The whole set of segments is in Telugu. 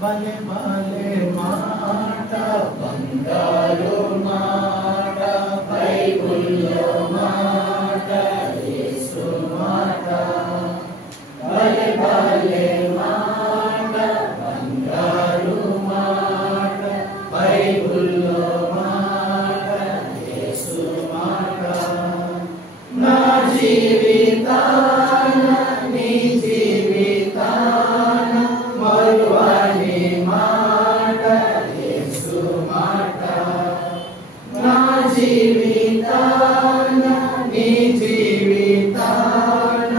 భలే భలే మాట బంగారు మాట బైబిల్లో మాట యేసు మాట భలే భలే మాట బంగారు మాట బైబిల్లో మాట యేసు మాట నా జీవితాన నీ జీవితాన మరువని మాట యేసు మాట నా జీవితాన నీ జీవితాన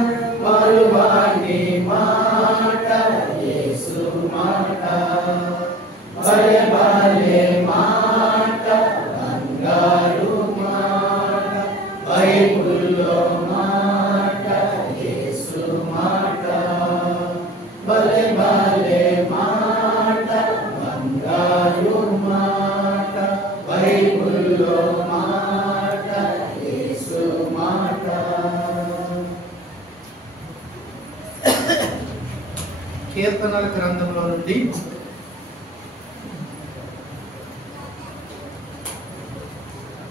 మరువని మాట యేసు మాట భలే భలే మాట బంగారు మాట బైబిల్లో మాట యేసు మాట భలే భలే మాట బంగారు మాట బైబిల్లో మాట యేసు మాట. కీర్తనల గ్రంథంలో నుండి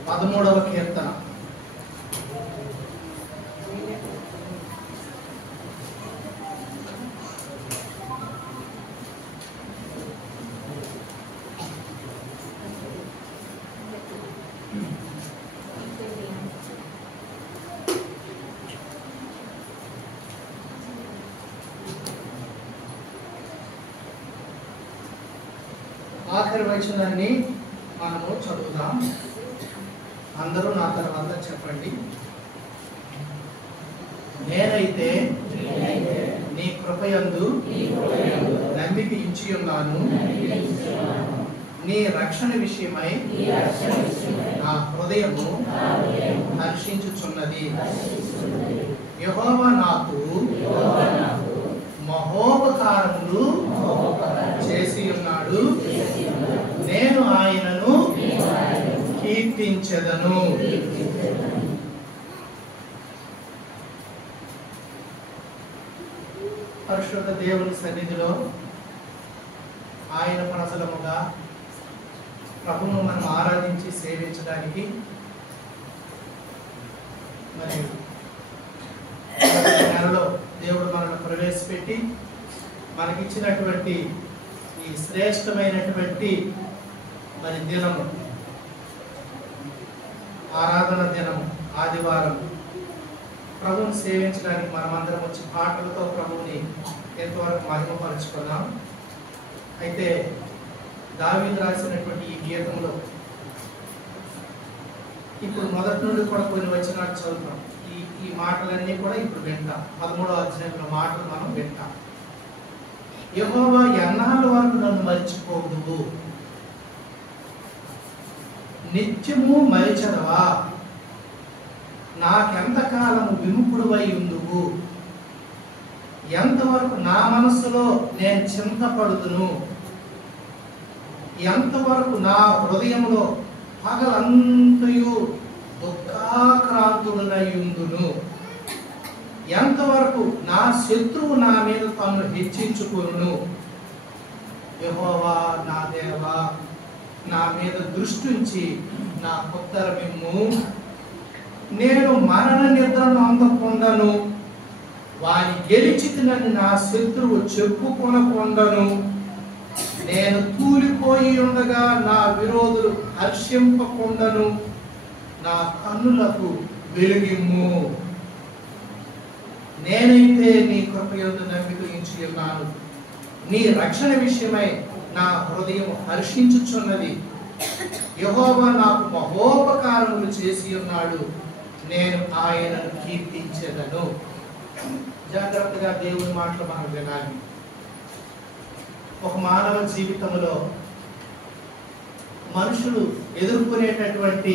13వ కీర్తన. ఆఖరి వచనాన్ని మనము చదువుదాం. అందరూ నా తర్వాత చెప్పండి. నేనైతే నీ కృపయందు నమ్మిక ఇచ్చి ఉన్నాను. నీ రక్షణ విషయమై నా హృదయము హర్షించుచున్నది. యెహోవా నాకు మహోపకారములు చేసి ఉన్నాడు. నేను ఆయనను కీర్తించెదను. పరిశుద్ధ దేవుని సన్నిధిలో ఆయన ప్రజలముగా ప్రభువును మనం ఆరాధించి సేవించడానికి మరి నెలలో దేవుడు మనల్ని ప్రవేశపెట్టి మనకిచ్చినటువంటి ఈ శ్రేష్టమైనటువంటి మరి దినము, ఆరాధన దినము, ఆదివారం ప్రభువుని సేవించడానికి మనమందరం వచ్చి పాటలతో ప్రభువుని ఎంతవరకు మహిమపరుచుకున్నాం. అయితే దావీదు రాసినటువంటి ఈ గీతంలో ఇప్పుడు మొదటి నుండి కూడా కొన్ని వచనాలు చదువుతాం. ఈ మాటలన్నీ కూడా ఇప్పుడు వింటాం. 13వ అధ్యాయంలో మాటలు మనం వింటాం. యెహోవా ఎన్నాళ్ళ వరకు నన్ను మరిచిపోదువు, నిత్యము మరిచదవా, నాకెంతకాలము విముఖుడువై ఉందువు, ఎంతవరకు నా మనస్సులో నేను చింతపడుదును, ఎంతవరకు నా హృదయంలో పగలంతయు దుఃఖాక్రాంతుడనయుందును, ఎంతవరకు నా శత్రువు నా మీద తను హెచ్చించుకొనును. యెహోవా నా దేవా, నా మీద దృష్టించి నా ఉత్తరమిమ్ము. నేను మరణ నిద్రను అందకుండాను, వాని గెలిచితినని నా శత్రువు చెప్పుకొనకుండాను, నేను తూలిపోయి ఉండగా నా విరోధులు హర్షింపకుండాను నా కన్నులకు వెలుగిమ్ము. నేనైతే నీ కృపయందు నమ్మిక ఉంచి ఉన్నాను. నీ రక్షణ విషయమై నా హృదయం హర్షించుచున్నది. యెహోవా నాకు మహోపకారములు చేసి ఉన్నాడు. నేను ఆయనను కీర్తించెదను. జాగ్రత్తగా దేవుని మాటలు మనం వినాలి. ఒక మానవ జీవితంలో మనుషులు ఎదుర్కొనేటటువంటి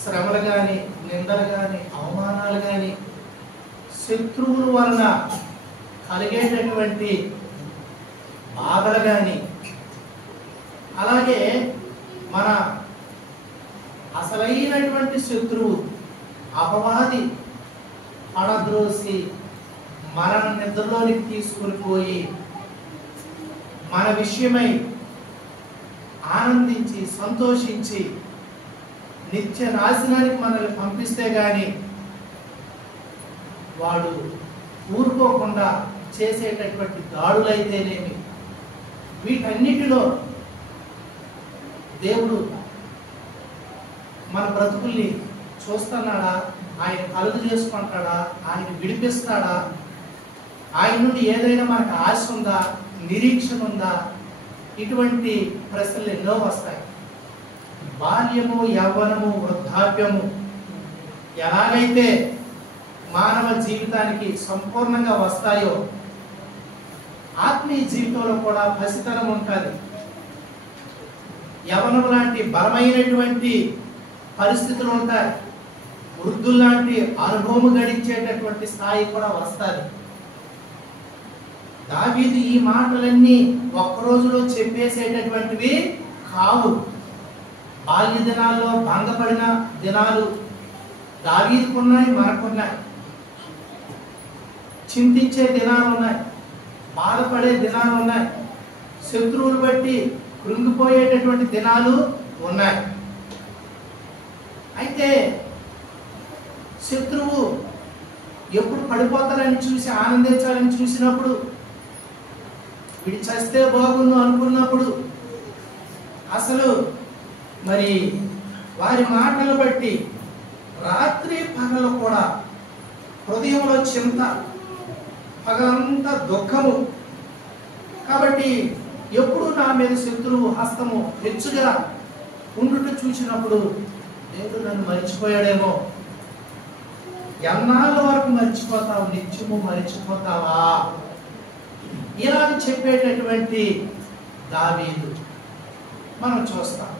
శ్రమలు కానీ, నిందలు కానీ, అవమానాలు కానీ, శత్రువుల వలన కలిగేటటువంటి బాధలు కానీ, అలాగే మన అసలైనటువంటి శత్రువు అపవాది పడద్రోసి మరణ నిద్రలోనికి తీసుకుని పోయి మన విషయమై ఆనందించి సంతోషించి నిత్య నాశనానికి మనల్ని పంపిస్తే గాని వాడు ఊరుకోకుండా చేసేటటువంటి దాడులైతేనేమి, వీటన్నిటిలో దేవుడు మన బ్రతుకుల్ని చూస్తున్నాడా, ఆయన కలుగు చేసుకుంటాడా, ఆయన విడిపిస్తాడా, ఆయన నుండి ఏదైనా మనకు ఆశ ఉందా, నిరీక్షణ ఉందా, ఇటువంటి ప్రశ్నలు ఎన్నో వస్తాయి. బాల్యము, యవ్వనము, వృద్ధాప్యము ఎలాగైతే మానవ జీవితానికి సంపూర్ణంగా వస్తాయో ఆత్మీయ జీవితంలో కూడా పసితనం ఉంటుంది. యవ్వనం లాంటి బలమైనటువంటి పరిస్థితులు ఉంటాయి. వృద్ధులు లాంటి అనుభవం గడించేటటువంటి స్థాయి కూడా వస్తుంది. దావీదు ఈ మాటలన్నీ ఒక్క రోజులో చెప్పేసేటటువంటివి కావు. బాల్య దినాల్లో భంగపడిన దినాలు దావీదుకున్నాయి, మనకున్నాయి. చింతించే దినాలు ఉన్నాయి, బాధపడే దినాలు ఉన్నాయి, శత్రువులు బట్టి కృంగిపోయేటటువంటి దినాలు ఉన్నాయి. అయితే శత్రువు ఎప్పుడు పడిపోతారని చూసి ఆనందించాలని చూసినప్పుడు, వీడి చస్తే బాగుండు అనుకున్నప్పుడు, అసలు మరి వారి మాటలు బట్టి రాత్రి పగలు కూడా హృదయంలో చింత, పగలంతా దుఃఖము. కాబట్టి ఎప్పుడు నా మీద శత్రువు హస్తము హెచ్చుగా ఉండుట చూసినప్పుడు దేవుడు నన్ను మర్చిపోయాడేమో, ఎన్నాళ్ళ వరకు మర్చిపోతావు, నిత్యము మర్చిపోతావా, ఇలా చెప్పేటటువంటి దావీదు మనం చూస్తాం.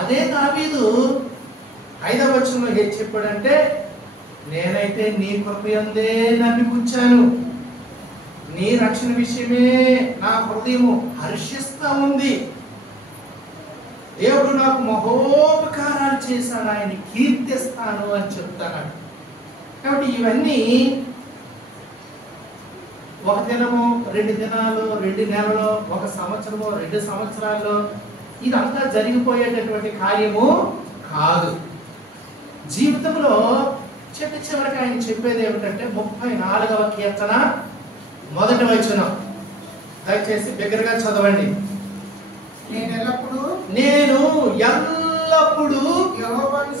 అదే దావీదు 5వ వచనంలో ఏం చెప్పాడంటే, నేనైతే నీ కృపయందే నమ్మిపుచ్చాను, నీ రక్షణ విషయమే నా హృదయము హర్షిస్తా ఉంది, దేవుడు నాకు మహోపకారాలు చేశాడు, ఆయన కీర్తిస్తాను అని చెప్తాను. కాబట్టి ఇవన్నీ ఒక దినము, 2 దినాలు, 2 నెలలు, 1 సంవత్సరము, 2 సంవత్సరాల్లో ఇదంతా జరిగిపోయేటటువంటి కార్యము కాదు. జీవితంలో చివరికి ఆయన చెప్పేది ఏమిటంటే 34వ కీర్తన 1వ వచనం, దయచేసి దగ్గరగా చదవండి. నేను ఎల్లప్పుడూ యెహోవాను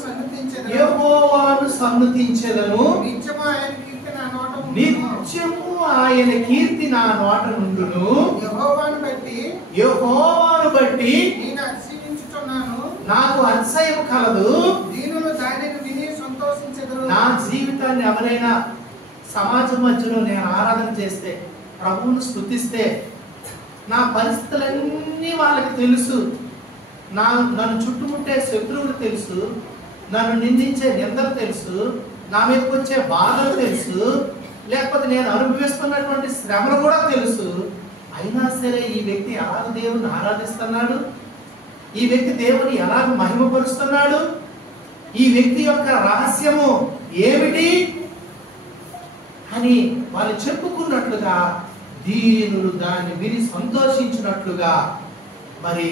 సన్నుతించెదను, నిత్యము ఆయన కీర్తి నా నోట నుండును. యెహోవాను బట్టి నాకు అతిశయము కలదు. నా జీవితాన్ని ఎవరైనా సమాజం మధ్యలో నేను ఆరాధన చేస్తే, ప్రభువును స్తుతిస్తే, నా పరిస్థితులన్నీ వాళ్ళకి తెలుసు, నన్ను చుట్టుముట్టే శత్రువులు తెలుసు, నన్ను నిందించే నిందలు తెలుసు, నా మీదకి వచ్చే బాధలు తెలుసు, లేకపోతే నేను అనుభవిస్తున్నటువంటి శ్రమలు కూడా తెలుసు. అయినా సరే ఈ వ్యక్తి ఎలాగ దేవుని ఆరాధిస్తున్నాడు, ఈ వ్యక్తి దేవుని ఎలాగ మహిమపరుస్తున్నాడు, ఈ వ్యక్తి యొక్క రహస్యము ఏమిటి అని వాళ్ళు చెప్పుకున్నట్లుగా, దీనులు దాన్ని విని సంతోషించినట్లుగా, మరి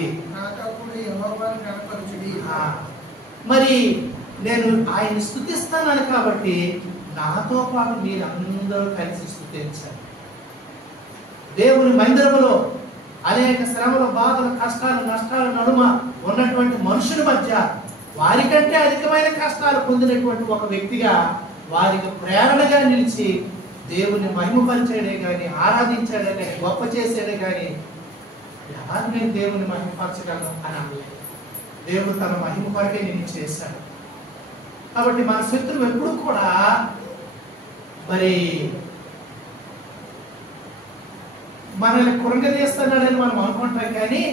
నేను ఆయన స్తుతిస్తాను కాబట్టి నాతో పాటు మీరందరూ కలిసి స్తుతించాలి. దేవుని మందిరములో అనేక శ్రమలు, బాధలు, కష్టాలు, నష్టాల నడుమ ఉన్నటువంటి మనుషుల మధ్య వారికంటే అధికమైన కష్టాలు పొందినటువంటి ఒక వ్యక్తిగా వారికి ప్రేరణగా నిలిచి దేవుని మహిమపరిచాడే కానీ, ఆరాధించాడే కానీ, గొప్ప చేసాడే కానీ ఎలా నేను దేవుని మహిమపరచగలను అని అనలేదు. దేవుడు తన మహిమ కొరకే నేను చేశాడు. కాబట్టి మన శత్రువు ఎప్పుడు కూడా మరి మనల్ని కృంగదీస్తున్నాడని మనం అనుకుంటాం, కానీ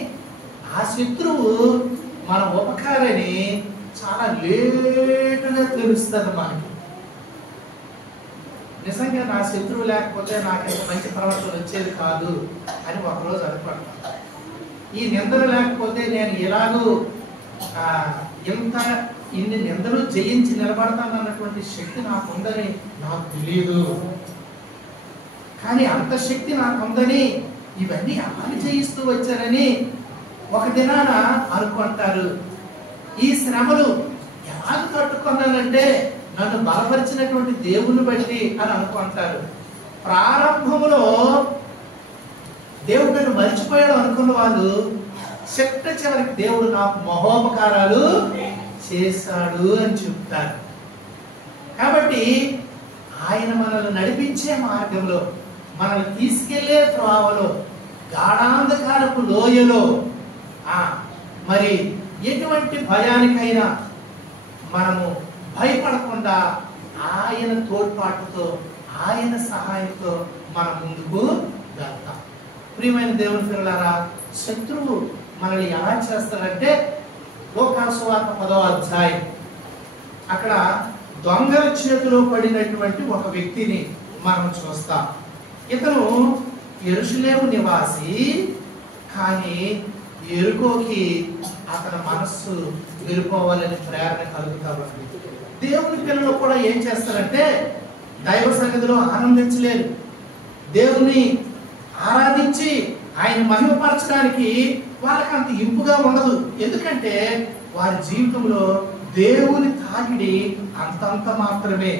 ఆ శత్రువు మన ఉపకారాన్ని చాలా లేటుగా తెలుస్తుంది మనకి. నిజంగా నా శత్రువు లేకపోతే నాకు ఇంత మంచి ప్రవర్తన వచ్చేది కాదు అని ఒకరోజు అనుకుంటాను. ఈ నిందలు లేకపోతే నేను ఎలాగూ ఇంత ఇన్ని నిందలు జయించి నిలబడతానన్నటువంటి శక్తి నాకు ఉందని నాకు తెలియదు. కానీ అంత శక్తి నాకు ఉందని, ఇవన్నీ అమలు చేయిస్తూ వచ్చారని ఒక దినాన అనుకుంటారు. ఈ శ్రమలు ఎలా తట్టుకున్నానంటే నన్ను బలపరిచినటువంటి దేవుని బట్టి అని అనుకుంటారు. ప్రారంభంలో దేవుడు నన్ను మర్చిపోయాడు అనుకున్న వాళ్ళు చివరికి దేవుడు నాకు మహోపకారాలు చేశాడు అని చెప్తారు. కాబట్టి ఆయన మనల్ని నడిపించే మార్గంలో, మనల్ని తీసుకెళ్లే త్రోవలో, గాఢాంధకారపు లోయలో మరి ఎటువంటి భయానికైనా మనము భయపడకుండా ఆయన తోడ్పాటుతో, ఆయన సహాయంతో మనం ముందుకు వెళ్తాం. ప్రియమైన దేవుని పిల్లలారా, శత్రువు మనల్ని ఎలా చేస్తాడంటే లోకాసు సువార్త 10వ అధ్యాయం అక్కడ దొంగల చేతిలో పడినటువంటి ఒక వ్యక్తిని మనం చూస్తాం. ఇతను యెరూషలేము నివాసి, కానీ యెరికోకి అతని మనస్సు వెళ్ళిపోవాలని ప్రేరణ కలుగుతా ఉంది. దేవుని పిల్లలు కూడా ఏం చేస్తారంటే దైవ సన్నిధిలో ఆనందించలేరు. దేవుని ఆరాధించి ఆయన మహిమపరచడానికి వాళ్ళకి అంత ఇంపుగా ఉండదు. ఎందుకంటే వారి జీవితంలో దేవుని తాకిడి అంతంత మాత్రమే.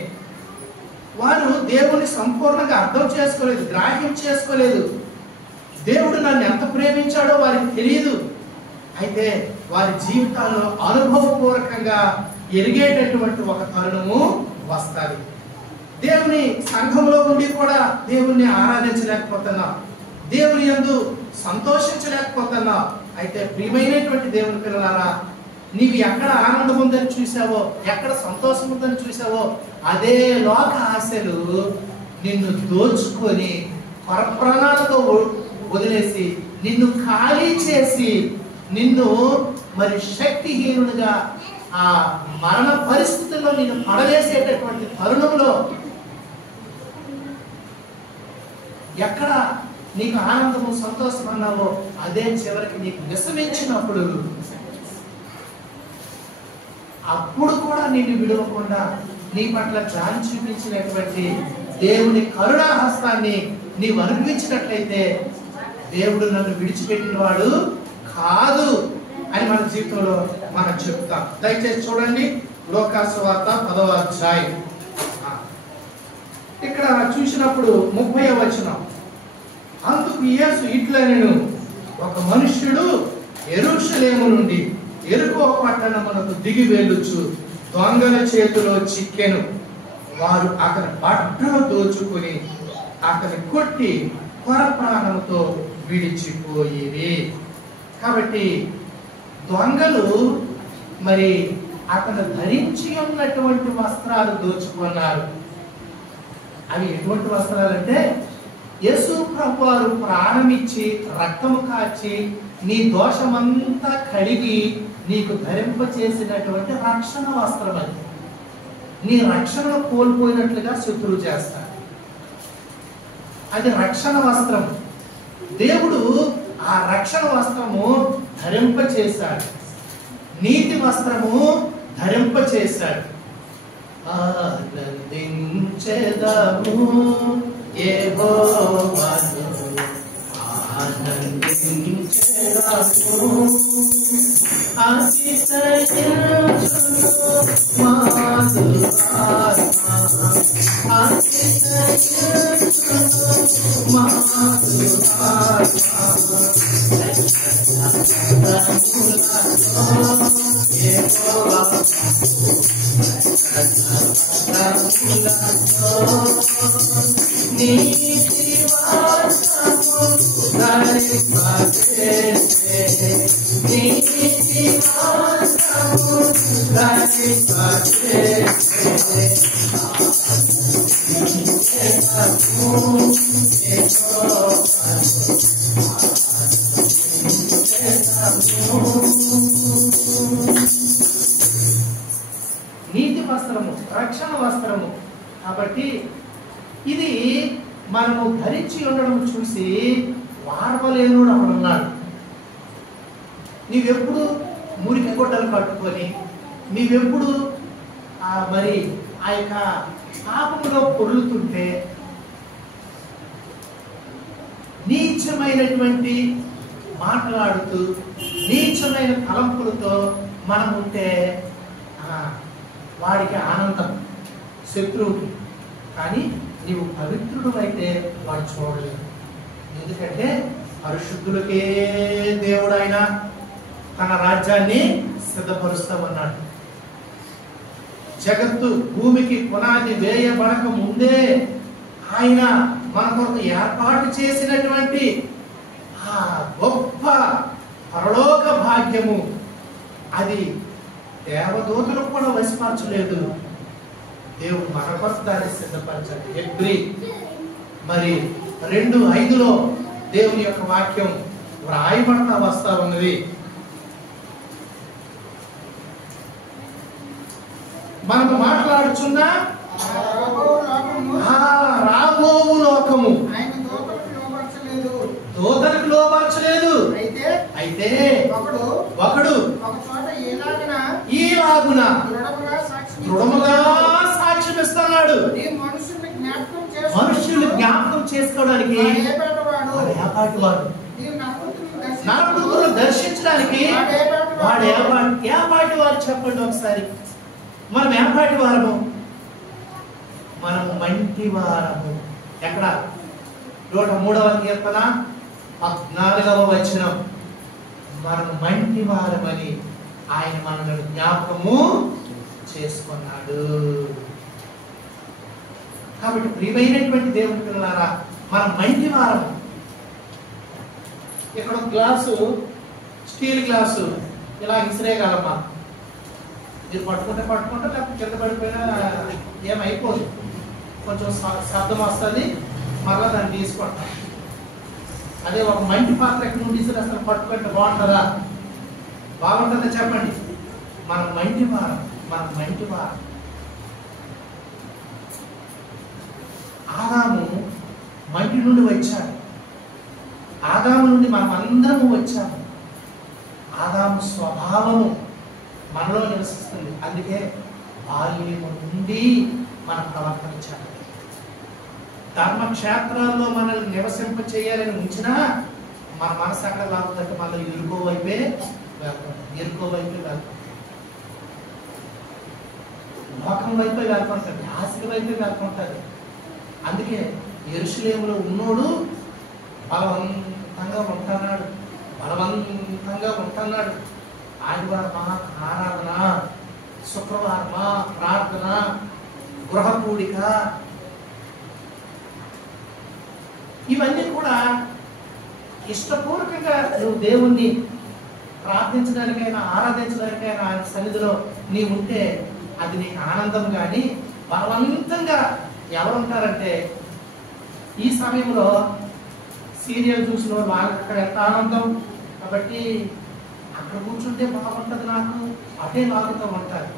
వారు దేవుని సంపూర్ణంగా అర్థం చేసుకోలేదు, గ్రాహ్యం చేసుకోలేదు. దేవుడు నన్ను ఎంత ప్రేమించాడో వారికి తెలియదు. అయితే వారి జీవితాల్లో అనుభవపూర్వకంగా ఎరిగేటటువంటి ఒక తరుణము వస్తుంది. దేవుని సంఘంలో ఉండి కూడా దేవుణ్ణి ఆరాధించలేకపోతున్నాం, దేవుని యందు సంతోషించలేకపోతున్నాం. అయితే ప్రియమైనటువంటి దేవుని పిల్లలారా, నీవు ఎక్కడ ఆనందం ఉందని చూసావో, ఎక్కడ సంతోషం ఉందని చూసావో, అదే లోక ఆశలు నిన్ను దోచుకొని పరప్రాణాలతో వదిలేసి, నిన్ను ఖాళీ చేసి, నిన్ను మరి శక్తిహీనుడిగా ఆ మరణ పరిస్థితుల్లో నిన్ను పడవేసేటటువంటి తరుణంలో ఎక్కడ నీకు ఆనందము సంతోషం అన్నావో అదే చివరికి నీకు విషమించినప్పుడు, అప్పుడు కూడా నిన్ను విడవకుండా నీ పట్ల జాలి చూపించినటువంటి దేవుని కరుణా హస్తాన్ని నీవు అనుభవించినట్లయితే దేవుడు నన్ను విడిచిపెట్టిన వాడు కాదు అని మన జీవితంలో మనం చెప్తాం. దయచేసి చూడండి లోకాసు సువార్త 10వ అధ్యాయం. ఇక్కడ చూసినప్పుడు 30వ వచనం, అందుకు యేసు ఇట్లనెను, ఒక మనుష్యుడు యెరూషలేము నుండి యెరికో పట్టణమునకు దిగి వెళ్ళుచు దొంగల చేతిలో చిక్కెను. వారు అతని బట్టలు దోచుకుని అతని కొట్టి కొర ప్రాణంతో విడిచిపోయేవి. కాబట్టి దొంగలు మరి అతను ధరించి ఉన్నటువంటి వస్త్రాలు దోచుకున్నారు. అవి ఎటువంటి వస్త్రాలంటే యేసు ప్రభువారు ప్రాణమిచ్చి రక్తము కాచి నీ దోషమంతా కడిగి నీకు ధరింప చేసినటువంటి రక్షణ వస్త్రం. అది నీ రక్షణను కోల్పోయినట్లుగా శత్రువు చేస్తాడు. అది రక్షణ వస్త్రం. దేవుడు ఆ రక్షణ వస్త్రము ధరింప చేశాడు, నీతి వస్త్రము ధరింప చేశాడు. ఆనందించెదము యెహోవాను, ఆనందించెదము, అతిశయించును మాదు ఆత్మ, అతిశయించును మాదు ఆత్మ. నీతి వస్త్రము, రక్షణ వస్త్రము. కాబట్టి ఇది మనము ధరించి ఉండడం చూసి వారవలేనుడు అక్కడున్నాడు. నీవెప్పుడు మురికి గుడ్డలు కట్టుకొని నీవెప్పుడు మరి ఆ యొక్క పాపములో పొర్లుతుంటే, నీచమైనటువంటి మాట్లాడుతూ నీచమైన తలంపులతో మనం ఉంటే వాడికి ఆనందం, శత్రువుకి. కానీ నీవు పవిత్రుడు అయితే వాడు చూడలేదు. ఎందుకంటే పరిశుద్ధులకే దేవుడు ఆయన తన రాజ్యాన్ని సిద్ధపరుస్తామన్నాడు. జగత్తు భూమికి పునాది వేయబడక ముందే ఆయన మన కొరకు ఏర్పాటు చేసినటువంటి ఆ గొప్ప పరలోక భాగ్యము, అది దేవదూతలు కూడా వశపరచలేదు. దేవుడు మన కొరకు దాన్ని సిద్ధపరచాలి. హెబ్రీ మరి 2:5 దేవుని యొక్క వాక్యం వ్రాయబడతా వస్తా ఉన్నది. మనం మాట్లాడుచున్న రాబోవు లోకము దూతలకు లోబర్చలేదు. అయితే ఒకడు ఈలాగున దృఢముగా సాక్ష్యం ఇస్తున్నాడు. మనుషులు జ్ఞాపకం చేసుకోవడానికి నరపుత్రులు దర్శించడానికి వాడు ఏపాటి వారు చెప్పండి ఒకసారి. మనం ఏపాటి వారము? మనము మంటి వారము. ఎక్కడ? 103వ కీర్తన 14వ వచనం. మనం మంటి వారమని ఆయన మనల్ని జ్ఞాపకము చేసుకున్నాడు. కాబట్టి ప్రియమైనటువంటి దేవుని పిల్లలారా, మనం మంటి వారము. ఇక్కడ గ్లాసు, స్టీల్ గ్లాసు ఇలా ఇసిరేయగలమా? మీరు పట్టుకుంటే లేకపోతే కింద పడిపోయినా ఏమైపోదు. కొంచెం శబ్దం వస్తుంది, మళ్ళీ దాన్ని తీసుకుంటాం. అదే ఒక మంటి పాత్ర ఎక్కడి నుండి ఇసిరేస్తాం, పట్టుకుంటే బాగుంటుందా? బాగుంటుందా చెప్పండి. మనం మంటి వారం. ఆదాము మంటి నుండి వచ్చాడు. ఆదాము నుండి మనం అందరము వచ్చాము. ఆదాము స్వభావము మనలో నివసిస్తుంది. అందుకే బాల్యము నుండి మన ప్రవర్తించాలి. ధర్మక్షేత్రాల్లో మనల్ని నివసింప చేయాలని ఉంచినా మన మనసు ఎక్కడ లాగుతుందంటే మళ్ళీ ఇరుకో వైపే వెళ్తాం, లోకం వైపే వెళ్తుంటుంది, ఆశల వైపే వెళ్తుంటుంది. అందుకే యెరూషలేములో ఉన్నోడు బలవంతంగా ఉంటున్నాడు. ఆదివారమా ఆరాధన, శుక్రవారమా ప్రార్థన, గృహ కూడిక, ఇవన్నీ కూడా ఇష్టపూర్వకంగా నువ్వు దేవుణ్ణి ప్రార్థించడానికైనా ఆరాధించడానికైనా ఆయన సన్నిధిలో నీ ఉంటే అది నీకు ఆనందం. కానీ బలవంతంగా ఎవరు ఉంటారంటే, ఈ సమయంలో సీరియల్ చూసిన వాళ్ళకి అక్కడ ఎంత ఆనందం, కాబట్టి అక్కడ కూర్చుంటే బాగుంటుంది, నాకు అదే లాగుతూ ఉంటారు.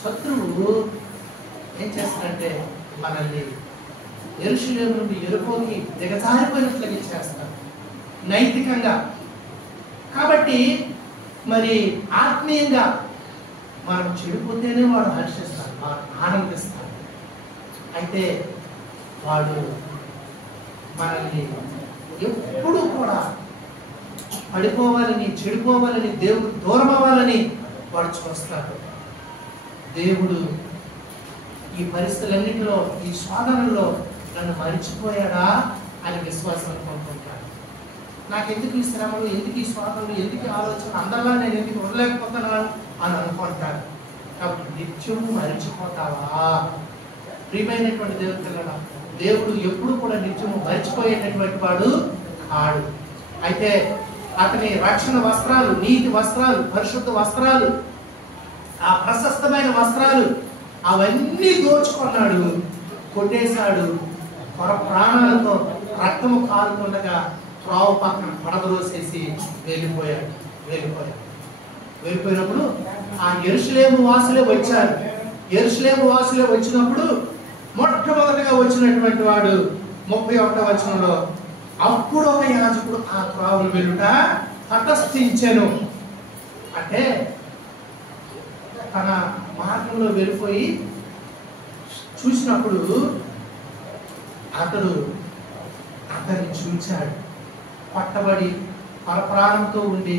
శత్రువు ఏం చేస్తాడంటే మనల్ని యెరూషలేము నుండి యెరికోకి దిగజారిపోయినట్లుగా చేస్తారు నైతికంగా. కాబట్టి మరి ఆత్మీయంగా మనం చెడిపోతేనే వాడు హర్షిస్తాడు, ఆనందిస్తాడు. అయితే వాడు మనల్ని ఎప్పుడు కూడా పడిపోవాలని, చెడిపోవాలని, దేవుడు దూరం అవ్వాలని వాడు చూస్తాడు. దేవుడు ఈ పరిస్థితులన్నింటిలో, ఈ శోధనలో నన్ను మరిచిపోయాడా అని విశ్వాసం అనుకుంటుంటాడు. నాకెందుకు ఈ శ్రమలు, ఎందుకు ఈ శోధనలు, ఎందుకు ఆలోచన, అందరిలా నేను ఎందుకు వదలేకపోతున్నాను అని అనుకుంటాడు. కాబట్టి నిత్యము మరిచిపోతావా? ప్రియమైనటువంటి దేవుడు పిల్లల, దేవుడు ఎప్పుడు కూడా నిత్యము మరిచిపోయేటటువంటి వాడు కాడు. అయితే అతని రక్షణ వస్త్రాలు, నీతి వస్త్రాలు, పరిశుద్ధ వస్త్రాలు, ఆ ప్రశస్తమైన వస్త్రాలు అవన్నీ దోచుకున్నాడు, కొట్టేశాడు. ప్రాణాలతో రక్తము కాలుతుండగా త్రావు పక్కన పడదరోసేసి వెళ్ళిపోయినప్పుడు ఆ యెరూషలేము వాసులే వచ్చారు. యెరూషలేము వాసులే వచ్చినప్పుడు మొట్టమొదటిగా వచ్చినటువంటి వాడు 31వ వచనంలో, అప్పుడు ఒక యాజకుడు ఆ త్రావులు వెళ్ళుట తటస్థించెను. అంటే తన మార్గంలో వెళ్ళిపోయి చూసినప్పుడు అతన్ని చూచాడు. పట్టబడి పరప్రాణంతో ఉండి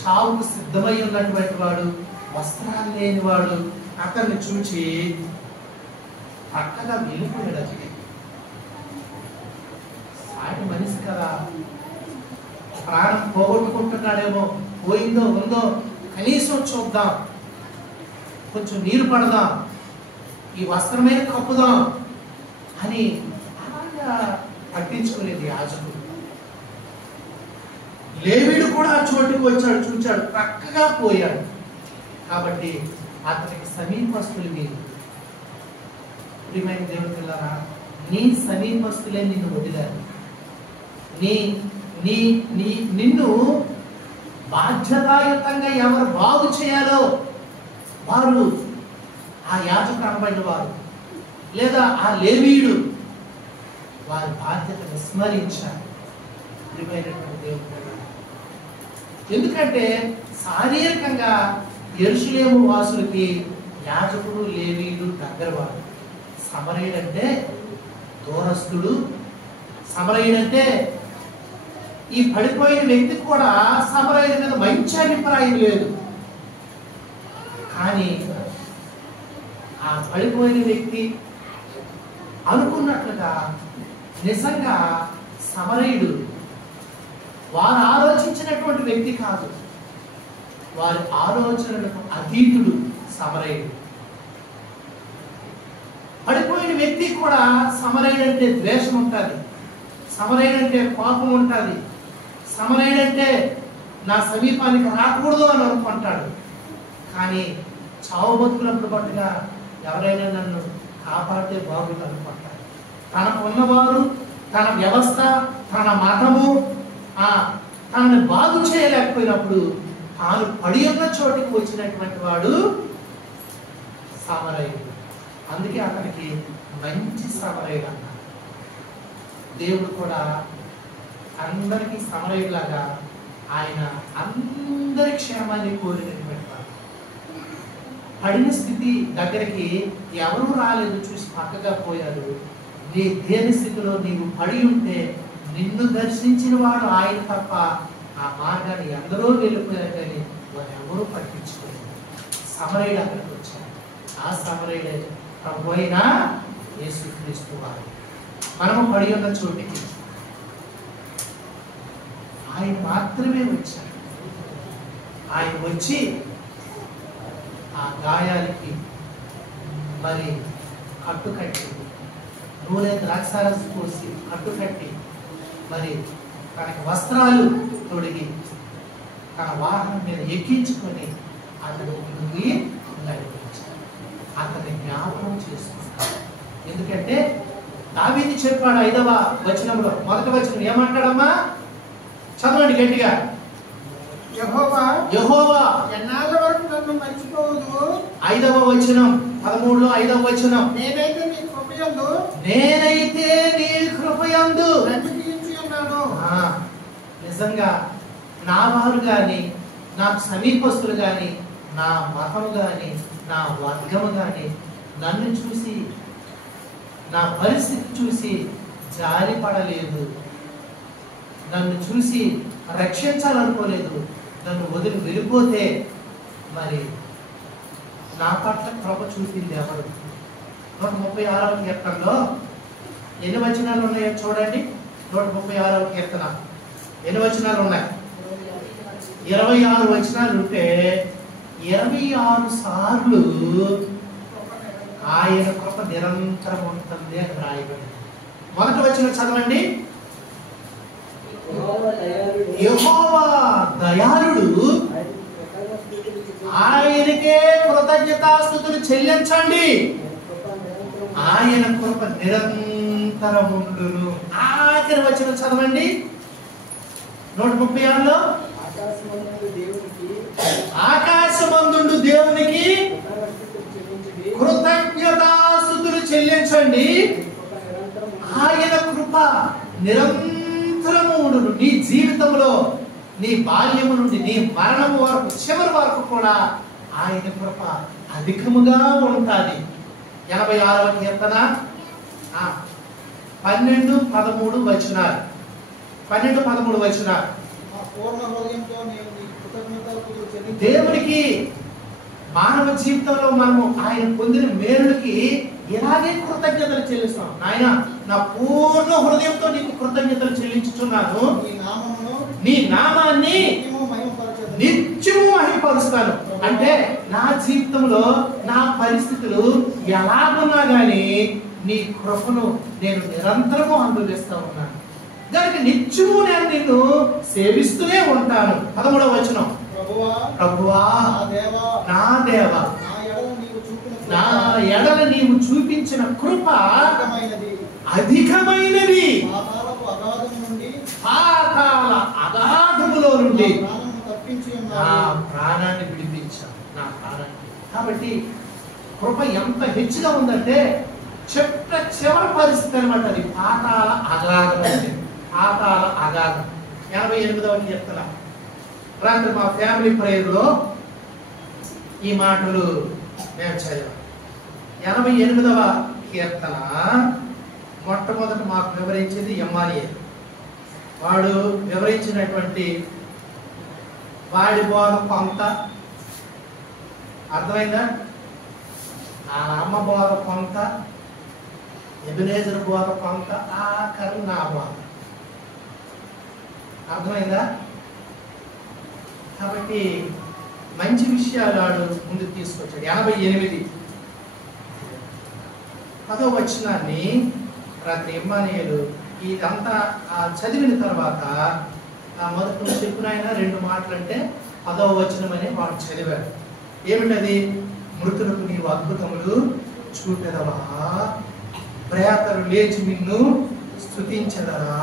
చావుకు సిద్ధమై ఉన్నటువంటి వాడు, వస్త్రాలు లేనివాడు అతన్ని చూచి పక్కగా వెళ్ళిపోయాడు. అతనికి సాటి మనిషి కదా, ప్రాణం పోగొట్టుకుంటున్నాడేమో, పోయిందో ఉందో కనీసం చూద్దాం, కొంచెం నీరు పడదాం, ఈ వస్త్రమైన కప్పుదాం అని అలాగా పట్టించుకునేది యాజకుడు. లేవీడు కూడా ఆ చోటుకు వచ్చాడు, చూచాడు, ప్రక్కగా పోయాడు. కాబట్టి అతనికి సమీపస్తులు మీరు. ప్రియమైన దేవుని పిల్లరా, నీ సమీపస్తులే నిన్ను వదిలారు. నిన్ను బాధ్యతాయుతంగా ఎవరు బాగు చేయాలో వారు, ఆ యాజకుడు అనబడిన వారు లేదా ఆ లేవీయుడు వారి బాధ్యత విస్మరించారు. ప్రియమైనటువంటి దేవుని పిల్లరా, ఎందుకంటే శారీరకంగా యెరూషలేము వాసులకి యాజకుడు లేవీయుడు దగ్గరవాడు. సమరయుడంటే దూరస్తుడు. సమరయుడంటే ఈ పడిపోయిన వ్యక్తికి కూడా సమరయుడి మీద మంచి అభిప్రాయం లేదు. కానీ ఆ పడిపోయిన వ్యక్తి అనుకున్నట్లుగా నిజంగా సమరయుడు వారు ఆలోచించినటువంటి వ్యక్తి కాదు, వారి ఆలోచనలకు అతీతుడు సమరయుడు. పడిపోయిన వ్యక్తి కూడా సమరయుడు అంటే ద్వేషం ఉంటుంది, సమరయుడు అంటే కోపం ఉంటుంది, సమరయుడు అంటే నా సమీపానికి రాకూడదు అని అనుకుంటాడు. కానీ చావు బతుకులప్పుడు పట్టుగా ఎవరైనా నన్ను కాపాడితే బాగుంది అనుకుంటాడు. తనకున్నవారు, తన వ్యవస్థ, తన మతము తనని బాగు చేయలేకపోయినప్పుడు తాను పడి ఉన్న చోటికి వచ్చినటువంటి వాడు సమరయుడు. అందుకే అతనికి మంచి సమరయుడు అన్నారు. దేవుడు కూడా అందరికీ సమరయులాగా ఆయన అందరి క్షేమాన్ని కోరినటువంటి వాడు. పడిన స్థితి దగ్గరికి ఎవరూ రాలేదు, చూసి పక్కగా పోయారు. నీ దేని స్థితిలో నీవు పడి ఉంటే నిన్ను దర్శించిన వాడు ఆయన తప్ప ఆ మార్గాన్ని ఎందరో వెళ్ళిపోయారు, కానీ వారు ఎవరూ పట్టించుకోలేదు. సమరయుడు అక్కడికి వచ్చారు. ఆ సమరయుడే ప్రభు అయిన యేసుక్రీస్తు వారు. మనము పడి ఉన్న చోటికి ఆయన మాత్రమే వచ్చారు. ఆయన వచ్చి ఆ గాయాలకి మరి కట్టుకట్టి, నూనె ద్రాక్షారసం పోసి కట్టుకట్టి, మరి తనకి వస్త్రాలు తొడిగి తన వాహనం మీద ఎక్కించుకొని అతను ముందుకి నడిపించారు. అతన్ని జ్ఞాపకం చేసుకుంటారు. ఎందుకంటే దావీదు చెప్పాడు 5వ వచనంలో, మొదటి వచనం ఏమంటాడమ్మా? చదవండి గట్టిగా. యెహోవా ఎన్నాళ్ళ వరకు నన్ను మర్చిపోవదు. 5వ వచనం 13లో 5వ వచనం, నేనైతే నీ కృపయందు నన్ను ఉన్నాను. నిజంగా నా వారు కానీ, నాకు సమీపస్తులు కానీ, నా మతము కానీ, నా వర్గము కానీ నన్ను చూసి, నా పరిస్థితి చూసి జాలి పడలేదు, నన్ను చూసి రక్షించాలనుకోలేదు, నన్ను వదిలి వెళ్ళిపోతే మరి నా పట్ల కృప చూపింది ఎవరు? 136వ కీర్తనలో ఎన్ని వచనాలు ఉన్నాయో చూడండి. 136వ కీర్తన ఎన్ని వచనాలు ఉన్నాయి? 26 వచనాలు ఉంటే 26 సార్లు ఆయన కృప నిరంతరం ఉంటుంది అని రాయబడింది. మొదటి వచనం చదవండి. యెహోవా దయాళుడు, ఆయనకే కృతజ్ఞతాస్తుతులు చెల్లించండి, ఆయన కృప నిరంతరముండును. ఆఖరి వచనం చదవండి 136లో, ఆకాశమందుండు దేవునికి కృతజ్ఞతాస్తుతులు చెల్లించండి, ఆయన కృప నిరంతరము ఉండును. నీ జీవితంలో, నీ బాల్యము నుండి నీ మరణము వరకు, చివరి వరకు కూడా ఆయన కృప అధికముగా ఉంటుంది. 86వ కీర్తన 12-13 వచనాలు. 12-13 వచనాలు. ఆ పూర్ణ హృదయంతో నేను నీకు కృతజ్ఞతలు చెల్లించుచున్నాను. దేవునికి మానవ జీవితంలో మనము ఆయన పొందిన మేలుకి ఇలాగే కృతజ్ఞతలు చెల్లిస్తాం. నాయన, నా పూర్ణ హృదయంతో నీకు కృతజ్ఞతలు చెల్లించుచున్నాను. నీ నామాన్ని నిత్యము మహిమపరుస్తాను. అంటే నా జీవితంలో నా పరిస్థితులు ఎలాగున్నా గానీ నీ కృపను నేను నిరంతరము అనుభవిస్తూ ఉన్నాను. దానికి నిత్యము నేను నిన్ను సేవిస్తూనే ఉంటాను. 13వ వచనం. ప్రభువా, నా దేవా, నా ఎడల నీవు చూపించిన కృప అధికమైనది. పాతాళ అగాధములో నుండి నా ప్రాణాన్ని విడిపించాను. నా ప్రాణాన్ని. కాబట్టి కృప ఎంత హెచ్చుగా ఉందంటే చివరి పరిస్థితి అనమాట. అది పాతాళ అగాధం. అంటే పాతాళ అగాధం. 88వ కీర్తన. రాత్రి మా ఫ్యామిలీ ప్రేయర్లో ఈ మాటలు మేము చదివాం. 88వ కీర్తన మొట్టమొదట మాకు వివరించింది ఎమ్మానియే. వాడు వివరించినటువంటి వాడి బోధ కొంత అర్థమైందా? ఆ అమ్మ బోధ కొంత, ఎబినేజర్ బోధ కొంత, ఆఖరు నా బోధ. అర్థమైందా? కాబట్టి మంచి విషయాలు వాడు ముందుకు తీసుకొచ్చాడు. 88 10వ వచనాన్ని రాత్రి ఎమ్మానియేలు ఇదంతా చదివిన తర్వాత మొదట చెప్పిన ఆయన 2 మాటలు అంటే 10వ వచనం అని వాడు చదివారు. ఏమిటది? మృతులకు నీవు అద్భుతములు చూపెదవా, ప్రయాతలు లేచి నిన్ను స్తుతించదరా,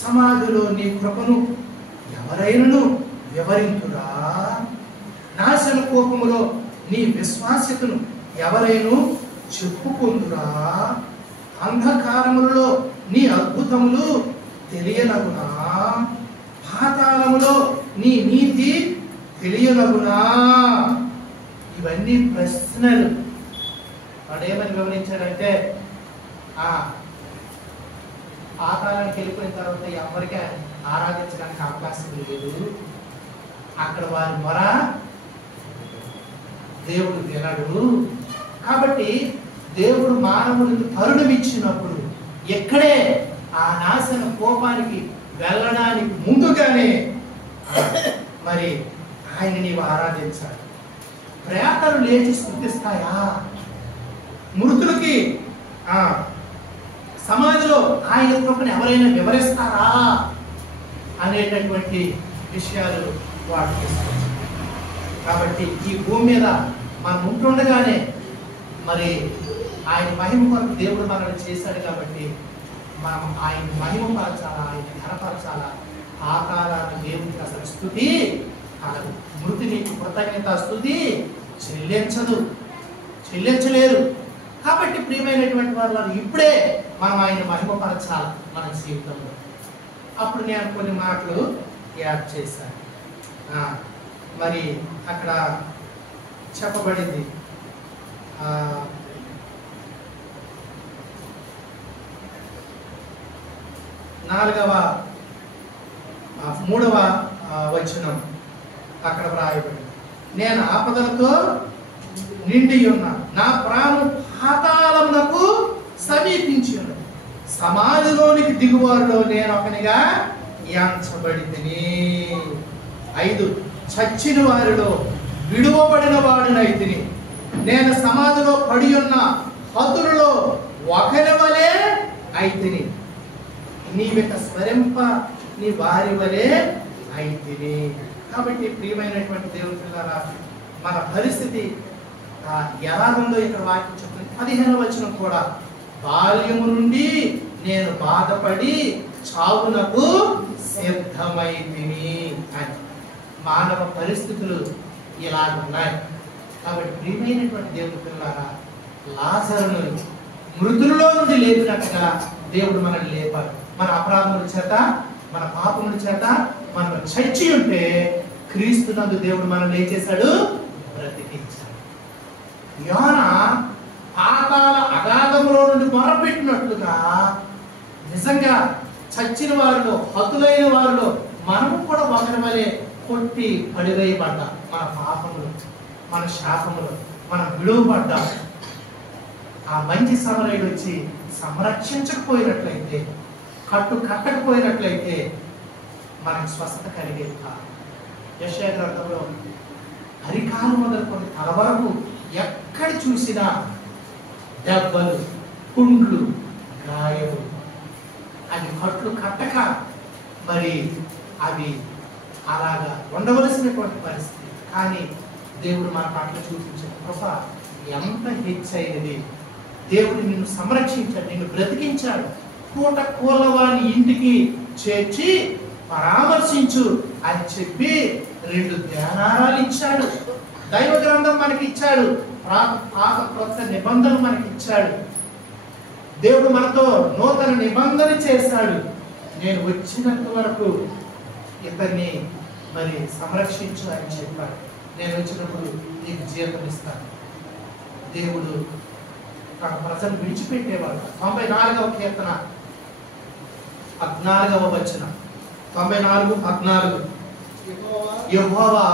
సమాధిలో నీ కృపను ఎవరైనను వివరింతురా, నాశన కోపములో నీ విశ్వాస్యతను ఎవరైనా చెప్పుకుందురా, అంధకారములలో నీ అద్భుతములు తెలియనగునా, పాతాళములో నీ నీతి తెలియనగునా. ఇవన్నీ ప్రశ్నలు. వాడేమని వివరించాడంటే పాతాళానికి వెళ్ళిపోయిన తర్వాత ఎవరికి ఆరాధించడానికి అవకాశం లేదు. అక్కడ వారి మొర దేవుడు వినడు. కాబట్టి దేవుడు మానవునికి కరుణమిచ్చినప్పుడు ఎక్కడే ఆ నాశన కోపానికి వెళ్ళడానికి ముందుగానే మరి ఆయన నీవు ఆరాధించాలి. ప్రేతలు లేచి స్తుతిస్తాయా? మృతులకి సమాధిలో ఆయన కృపను ఎవరైనా వివరిస్తారా అనేటటువంటి విషయాలు వాడు తీసుకొచ్చారు. కాబట్టి ఈ భూమి మీద మనం ఉంటుండగానే మరి ఆయన మహిమ కొరకు దేవుడు మనల్ని చేశాడు. కాబట్టి మనం ఆయన మహిమ పరచాలా, ఆయన ఘనపరచాలా. ఆ కాలాన్ని దేవుడికి అసలు స్తుతి కలదు. మృతి నీకు కృతజ్ఞత స్తుతి చెల్లించలేరు. కాబట్టి ప్రియమైనటువంటి వాళ్ళు ఇప్పుడే మనం ఆయన మహిమపరచాలి మన జీవితంలో. అప్పుడు నేను కొన్ని మాటలు యాడ్ చేశాను. మరి అక్కడ చెప్పబడింది 3వ వచనం అక్కడ వ్రాయబడింది. నేను ఆపదలతో నిండి ఉన్నా, నా ప్రాణం పాతాళమునకు సమీపించి ఉన్నది, సమాధిలోనికి దిగువారిలో నేను ఒకనిగా ఎంచబడితిని. 5 చచ్చిన వారిలో విడువబడిన వాడినైతిని, నేను సమాధిలో పడి ఉన్న హతులలో ఒకరి వలె అయితిని, నీవిక స్మరింప నీ వారి వలె అయితిని. కాబట్టి ప్రియమైనటువంటి దేవుని పిల్లరా, మన పరిస్థితి ఎలా ఉందో ఇక్కడ వాక్యం చెప్తుంది. 15వ వచనం కూడా, బాల్యము నుండి నేను బాధపడి చావునకు సిద్ధమైతిని అని. మానవ పరిస్థితులు ఇలాగున్నాయి. కాబట్టి ప్రియమైనటువంటి దేవుని పిల్లరా, లాజరును మృతులలో నుండి లేపినట్టుగా దేవుడు మనల్ని లేపాడు. మన అపరాధముల చేత, మన పాపముల చేత మనం చచ్చి ఉంటే క్రీస్తునందు దేవుడు మనల్ని ఏం చేశాడు? బ్రతికించాడు. యోన పాతాళ అగాధంలో నుండి మొరపెట్టినట్లుగా నిజంగా చచ్చిన వారిలో, హతులైన వారిలో మనము కూడా ఒకరి వలె కొట్టి పడివేయబడ్డా, మన పాపములు, మన శాపములు, మనం విడువబడ్డా, ఆ మంచి సమరయుడు వచ్చి సంరక్షించకపోయినట్లయితే, కట్టకపోయినట్లయితే మనకు స్వస్థత కలిగేది కాదు. యెషయా గ్రంథంలో అరికాలు మొదలుకొని తల వరకు ఎక్కడ చూసినా దెబ్బలు, పుండ్లు, గాయము. అది కట్టక మరి అవి అలాగా ఉండవలసినటువంటి పరిస్థితి. కానీ దేవుడు మన పట్ల చూపించిన కృప ఎంత హెచ్చైనది. దేవుడు నిన్ను సంరక్షించాడు, నిన్ను బ్రతికించాడు. కూలవాని ఇంటికి చేర్చి పరామర్శించు అని చెప్పి 2 ధ్యానారాలు ఇచ్చాడు. దైవ గ్రంథం మనకి ఇచ్చాడు, పాత కొత్త నిబంధనలు మనకి ఇచ్చాడు. దేవుడు మనతో నూతన నిబంధన చేశాడు. నేను వచ్చినంత వరకు ఇతన్ని మరి సంరక్షించు అని చెప్పాడు. నేను వచ్చినప్పుడు నీకు జీతం ఇస్తాను. దేవుడు తన ప్రజలు విడిచిపెట్టేవాడు. 94వ కీర్తన 14వ వచనం, 94:14. యెహోవా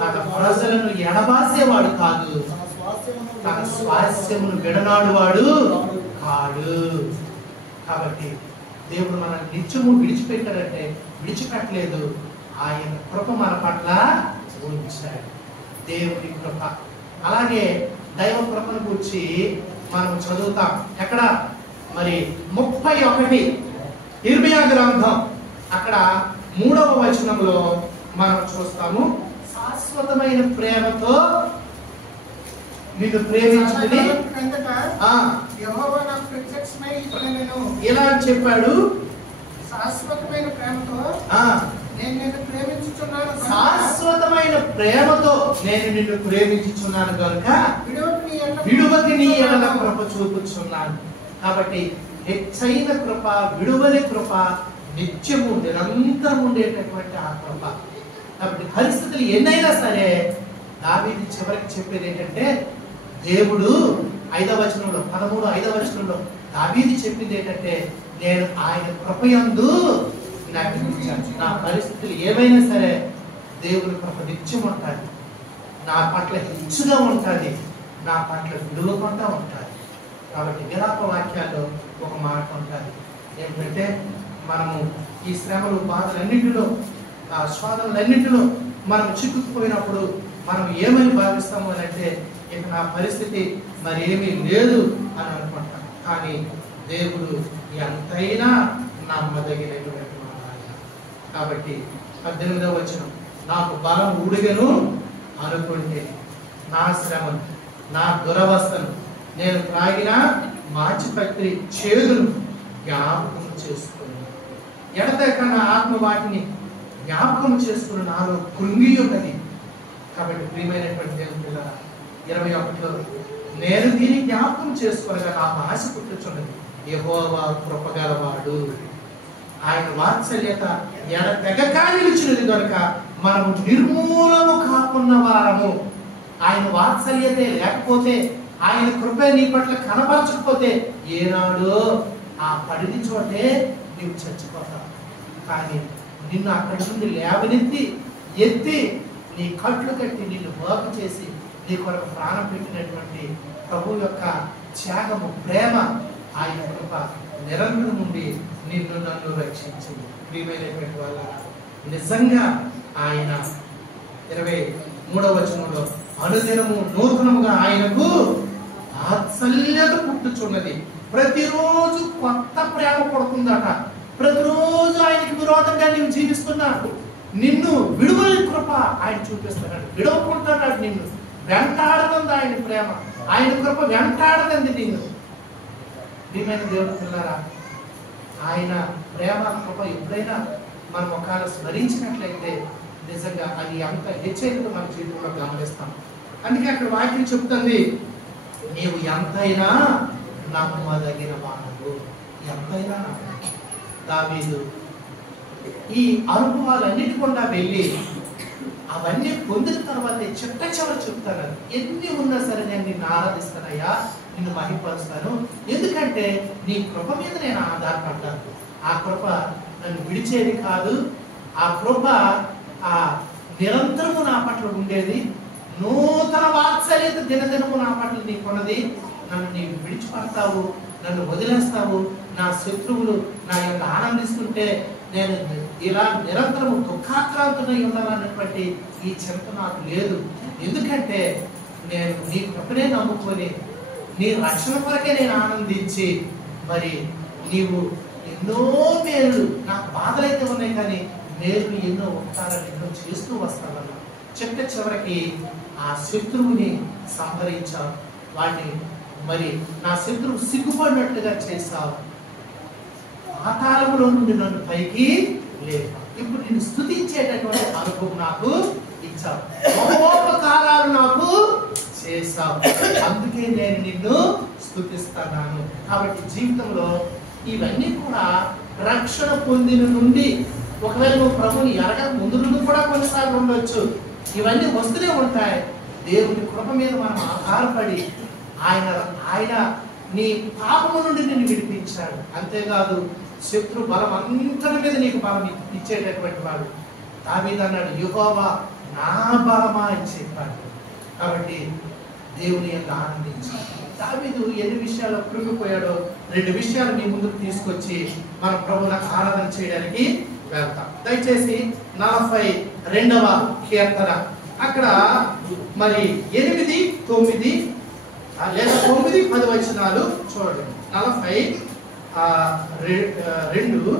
తన ప్రజలను ఎడబాసేవాడు కాదు, తన స్వాస్థ్యమును విడనాడు వాడు కాడు. కాబట్టి దేవుడు మన నిత్యము విడిచిపెట్టాడంటే విడిచిపెట్టలేదు, ఆయన కృప మన పట్ల ఉంచాడు. దేవుడి కృప. అలాగే దైవ కృపను గురించి మనం చదువుతాం. ఎక్కడ మరి 31 ఇర్మియా గ్రంథం అక్కడ 3వ వచనంలో మనం చూస్తాము. శాశ్వతమైన ప్రేమతో నిన్ను ప్రేమించుకుని ఇలా చెప్పాడు. శాశ్వతమైన ప్రేమతో నేను నిన్ను ప్రేమించుచున్నాను, శాశ్వతమైన ప్రేమతో నేను నిన్ను ప్రేమించుచున్నాను కనుక విడువకి నీ ఎడల కృప చూపుచున్నాను. కాబట్టి హెచ్చైన కృప, విడువని కృప, నిత్యము నిరంతరం ఉండేటటువంటి ఆ కృప. కాబట్టి పరిస్థితులు ఎన్నైనా సరే దావీదు చివరికి చెప్పేది ఏంటంటే, దేవుడు 5వ వచనంలో 5వ వచనంలో దావీదు చెప్పింది ఏంటంటే, నేను ఆయన కృపయందు నటించాను. నా పరిస్థితులు ఏమైనా సరే దేవుని కృప నిత్యం ఉంటుంది, నా పట్ల హెచ్చుగా ఉంటుంది, నా పట్ల విడువకుండా ఉంటుంది. కాబట్టి విలాప వాక్యాల్లో ఒక మాట ఉంటుంది ఏంటంటే, మనము ఈ శ్రమలు, బాధలన్నింటిలో, ఆ స్వాదనలన్నింటిలో మనం చిక్కుకుపోయినప్పుడు మనం ఏమని భావిస్తాము అని అంటే, ఇక నా పరిస్థితి మరి ఏమీ లేదు అని అనుకుంటాం. కానీ దేవుడు ఎంతైనా నమ్మదగినటువంటి ఆయన. కాబట్టి 18వ వచనం, నాకు బలం ఉడిగను అనుకుంటే నా శ్రమను, నా దురవస్థను, నేను త్రాగిన మాచిపత్రి చేదును జ్ఞాపకం చేసుకుని ఎడతెక్క నా ఆత్మ వాటిని జ్ఞాపకం చేసుకుని నాలో కృంగి ఉన్నది. కాబట్టి ప్రియమైనటువంటి దేవుని పిల్లరా, 21లో నేను దీన్ని జ్ఞాపకం చేసుకోనగా నాకు ఆశ పుట్టుచున్నది. యెహోవా కృపగలవాడు, ఆయన వాత్సల్యత ఎడతెగక నిలిచినది కనుక మనము నిర్మూలము కాకున్న వారము. ఆయన వాత్సల్యతే లేకపోతే, ఆయన కృప నీ పట్ల కనపరచకపోతే ఏనాడో ఆ పడిన చోటే నీవు చచ్చిపోతావు. కానీ నిన్ను అక్కడి నుండి లేవనెత్తి ఎత్తి నీ కట్లు కట్టి నిన్ను బాగు చేసి నీ కొరకు ప్రాణం పెట్టినటువంటి ప్రభు యొక్క త్యాగము, ప్రేమ, ఆయన కృప నిరంతరం నుండి నిన్ను నన్ను రక్షించింది. ప్రియమైనటువంటి వాళ్ళ నిజంగా ఆయన 23వ వచనంలో అనుదినము నూతనముగా ఆయనకు వాత్సల్యత పుట్టుచున్నది. ప్రతిరోజు కొత్త ప్రేమ పడుతుందట. ప్రతిరోజు ఆయనకి విరోధంగా నీవు జీవిస్తున్నాడు. నిన్ను విడువని కృప ఆయన చూపిస్తున్నాడు, విడవకుంటున్నాడు. నిన్ను వెంటాడుతుంది ఆయన ప్రేమ, ఆయన కృప వెంటాడుతుంది నిన్ను. ప్రియమైన దేవుని పిల్లరా, ఆయన ప్రేమ కృప ఎప్పుడైనా మనం ఒకవేళ స్మరించినట్లయితే నిజంగా అది అంత హెచ్చరిక మన జీవితంలో గమనిస్తాం. అందుకే అక్కడ వాక్యం చెప్తుంది, నీవు ఎంతైనా నమ్మదగిన వాడవు. ఎంతైనా దావీదు ఈ అనుభవాలన్నిటి కూడా వెళ్ళి అవన్నీ పొందిన తర్వాత చిట్ట చివరి చెప్తాను, ఎన్ని ఉన్నా సరే నేను నిన్ను ఆరాధిస్తానయ్యా, నిన్ను మహిమపరుస్తాను, ఎందుకంటే నీ కృప మీద నేను ఆధారపడ్డాను. ఆ కృప నన్ను విడిచేది కాదు, ఆ కృప ఆ నిరంతరము నా పట్ల ఉండేది, నూతన వాత్సల్యత దినదినము నా పట్ల నీకున్నది. నన్ను నీవు విడిచిపడతావు, నన్ను వదిలేస్తావు, నా శత్రువులు నా యొక్క ఆనందిస్తుంటే నేను ఇలా నిరంతరము దుఃఖాక్రాంతునై ఉండాలన్నటువంటి ఈ చింత నాకు లేదు. ఎందుకంటే నేను నీ కృపనే నమ్ముకొని నీ రక్షణ కొరకే నేను ఆనందించి, మరి నీవు ఎన్నో మేలు, నాకు బాధలైతే ఉన్నాయి కానీ మేలు ఎన్నో ఉపకారాలు ఎన్నో చేస్తూ వస్తావన్నా. చిట్ట చివరికి ఆ శత్రువుని సంహరించావు, వాడిని మరి నా శత్రువు సిగ్గుపడినట్లుగా చేశావు, పాతాళములో నుండి నన్ను పైకి లేదు. ఇప్పుడు నిన్ను స్తుతించేటటువంటి అనుభవం నాకు ఇచ్చావు, మహోపకారాలు నాకు చేశావు, అందుకే నేను నిన్ను స్తుతిస్తున్నాను. కాబట్టి జీవితంలో ఇవన్నీ కూడా రక్షణ పొందిన నుండి, ఒకవేళ నువ్వు ప్రభుని ఎరగక ముందు నుండి కూడా కొన్నిసార్లు ఉండొచ్చు, ఇవన్నీ వస్తూనే ఉంటాయి. దేవుని కృప మీద మనం ఆధారపడి ఆయన నీ పాపము నుండి నిన్ను విడిపించాడు. అంతేకాదు శత్రు బలం అంతటి మీద నీకు బలం ఇచ్చేటటువంటి వాడు. దావీదు అన్నాడు, యెహోవా నా బలమా అని చెప్పాడు. కాబట్టి దేవుని యొక్క ఆనందించాడు. దావీదు ఎన్ని విషయాల్లో కృంగిపోయాడో 2 విషయాలు మీ ముందుకు తీసుకొచ్చి మన ప్రభువులకు ఆరాధన చేయడానికి వెళ్తాం. దయచేసి 42వ కీర్తన, అక్కడ మరి 8, 9 లేదా 9, 10 వచనాలు చూడండి. 42,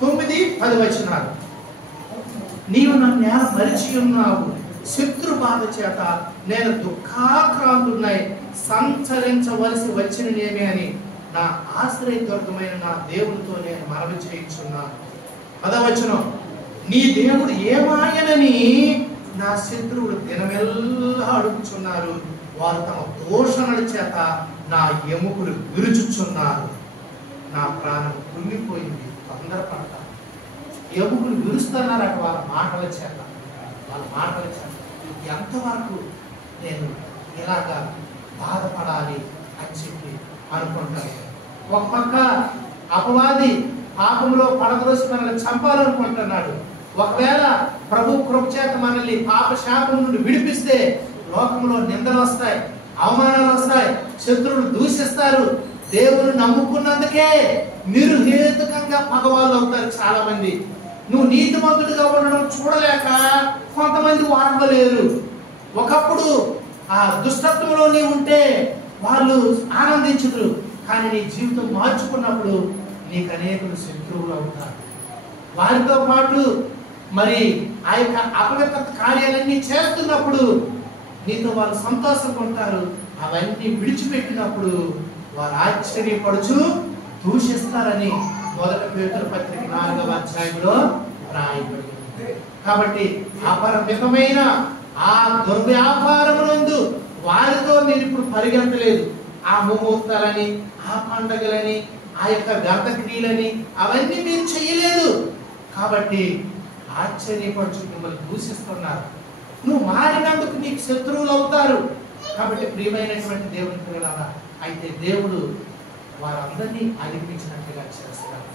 9, 10 వచనాలు. నీవు నన్ను మరిచి ఉన్నావు, శత్రు బాధ చేత నేను దుఃఖాక్రాంతున్నై సంచరించవలసి వచ్చిననేమి అని నా ఆశ్రయదుర్గమైన నా దేవునితో నేను మనవి చేయించున్నాను. 10వ వచనం, నీ దేవుడు ఏమాయనని నా శత్రువులు దినమెల్లా అడుగుచున్నారు, వారు తమ దోషణల చేత నా ఎముకలు విరుచుచున్నారు. నా ప్రాణం కృంగిపోయింది, తొందరపడతా. ఎముకలు విరుస్తున్నారట వాళ్ళ మాటల చేత. ఎంతవరకు నేను ఇలాగా బాధపడాలి అని చెప్పి అనుకుంటాను. ఒక పక్క అపవాది పాపంలో పడద్రోసి మనల్ని చంపాలనుకుంటున్నాడు. ఒకవేళ ప్రభు కృప చేత మనల్ని పాప శాపం నుండి విడిపిస్తే లోకంలో నిందలు వస్తాయి, అవమానాలు వస్తాయి, శత్రువులు దూషిస్తారు. దేవుని నమ్ముకున్నందుకే నిర్హేతుకంగా పగవాళ్ళు అవుతారు చాలా మంది. నువ్వు నీతిమంతుడిగా ఉండడం చూడలేక కొంతమంది వాడలేరు. ఒకప్పుడు ఆ దుష్టత్వంలో నీవు ఉంటే వాళ్ళు ఆనందించుదురు, కానీ నీ జీవితం మార్చుకున్నప్పుడు నీకు అనేకులు శత్రువులు అవుతారు. వారితో పాటు మరి ఆ యొక్క అపవిత్ర కార్యాలన్నీ చేస్తున్నప్పుడు నీతో వాళ్ళు సంతోషంగా ఉంటారు. అవన్నీ విడిచిపెట్టినప్పుడు వారు ఆశ్చర్యపడుచు దూషిస్తారని 1 పేతురు పత్రిక 4వ అధ్యాయంలో రాయబడింది. కాబట్టి అపరిమితమైన ఆ దుర్వ్యాపారమునందు వారితో నేను ఇప్పుడు పరిగెత్తలేదు. ఆ ముహూర్తాలని, ఆ పండగలని, ఆ యొక్క వ్యర్థ క్రియలని అవన్నీ మీరు చేయలేదు. కాబట్టి ఆశ్చర్యపడుచు మిమ్మల్ని దూషిస్తున్నారు. నువ్వు మారినందుకు నీకు శత్రువులు అవుతారు. కాబట్టి ప్రియమైనటువంటి దేవుని పిల్లలారా, అయితే దేవుడు వారందరినీ అధిగమించినట్లుగా చేస్తారు.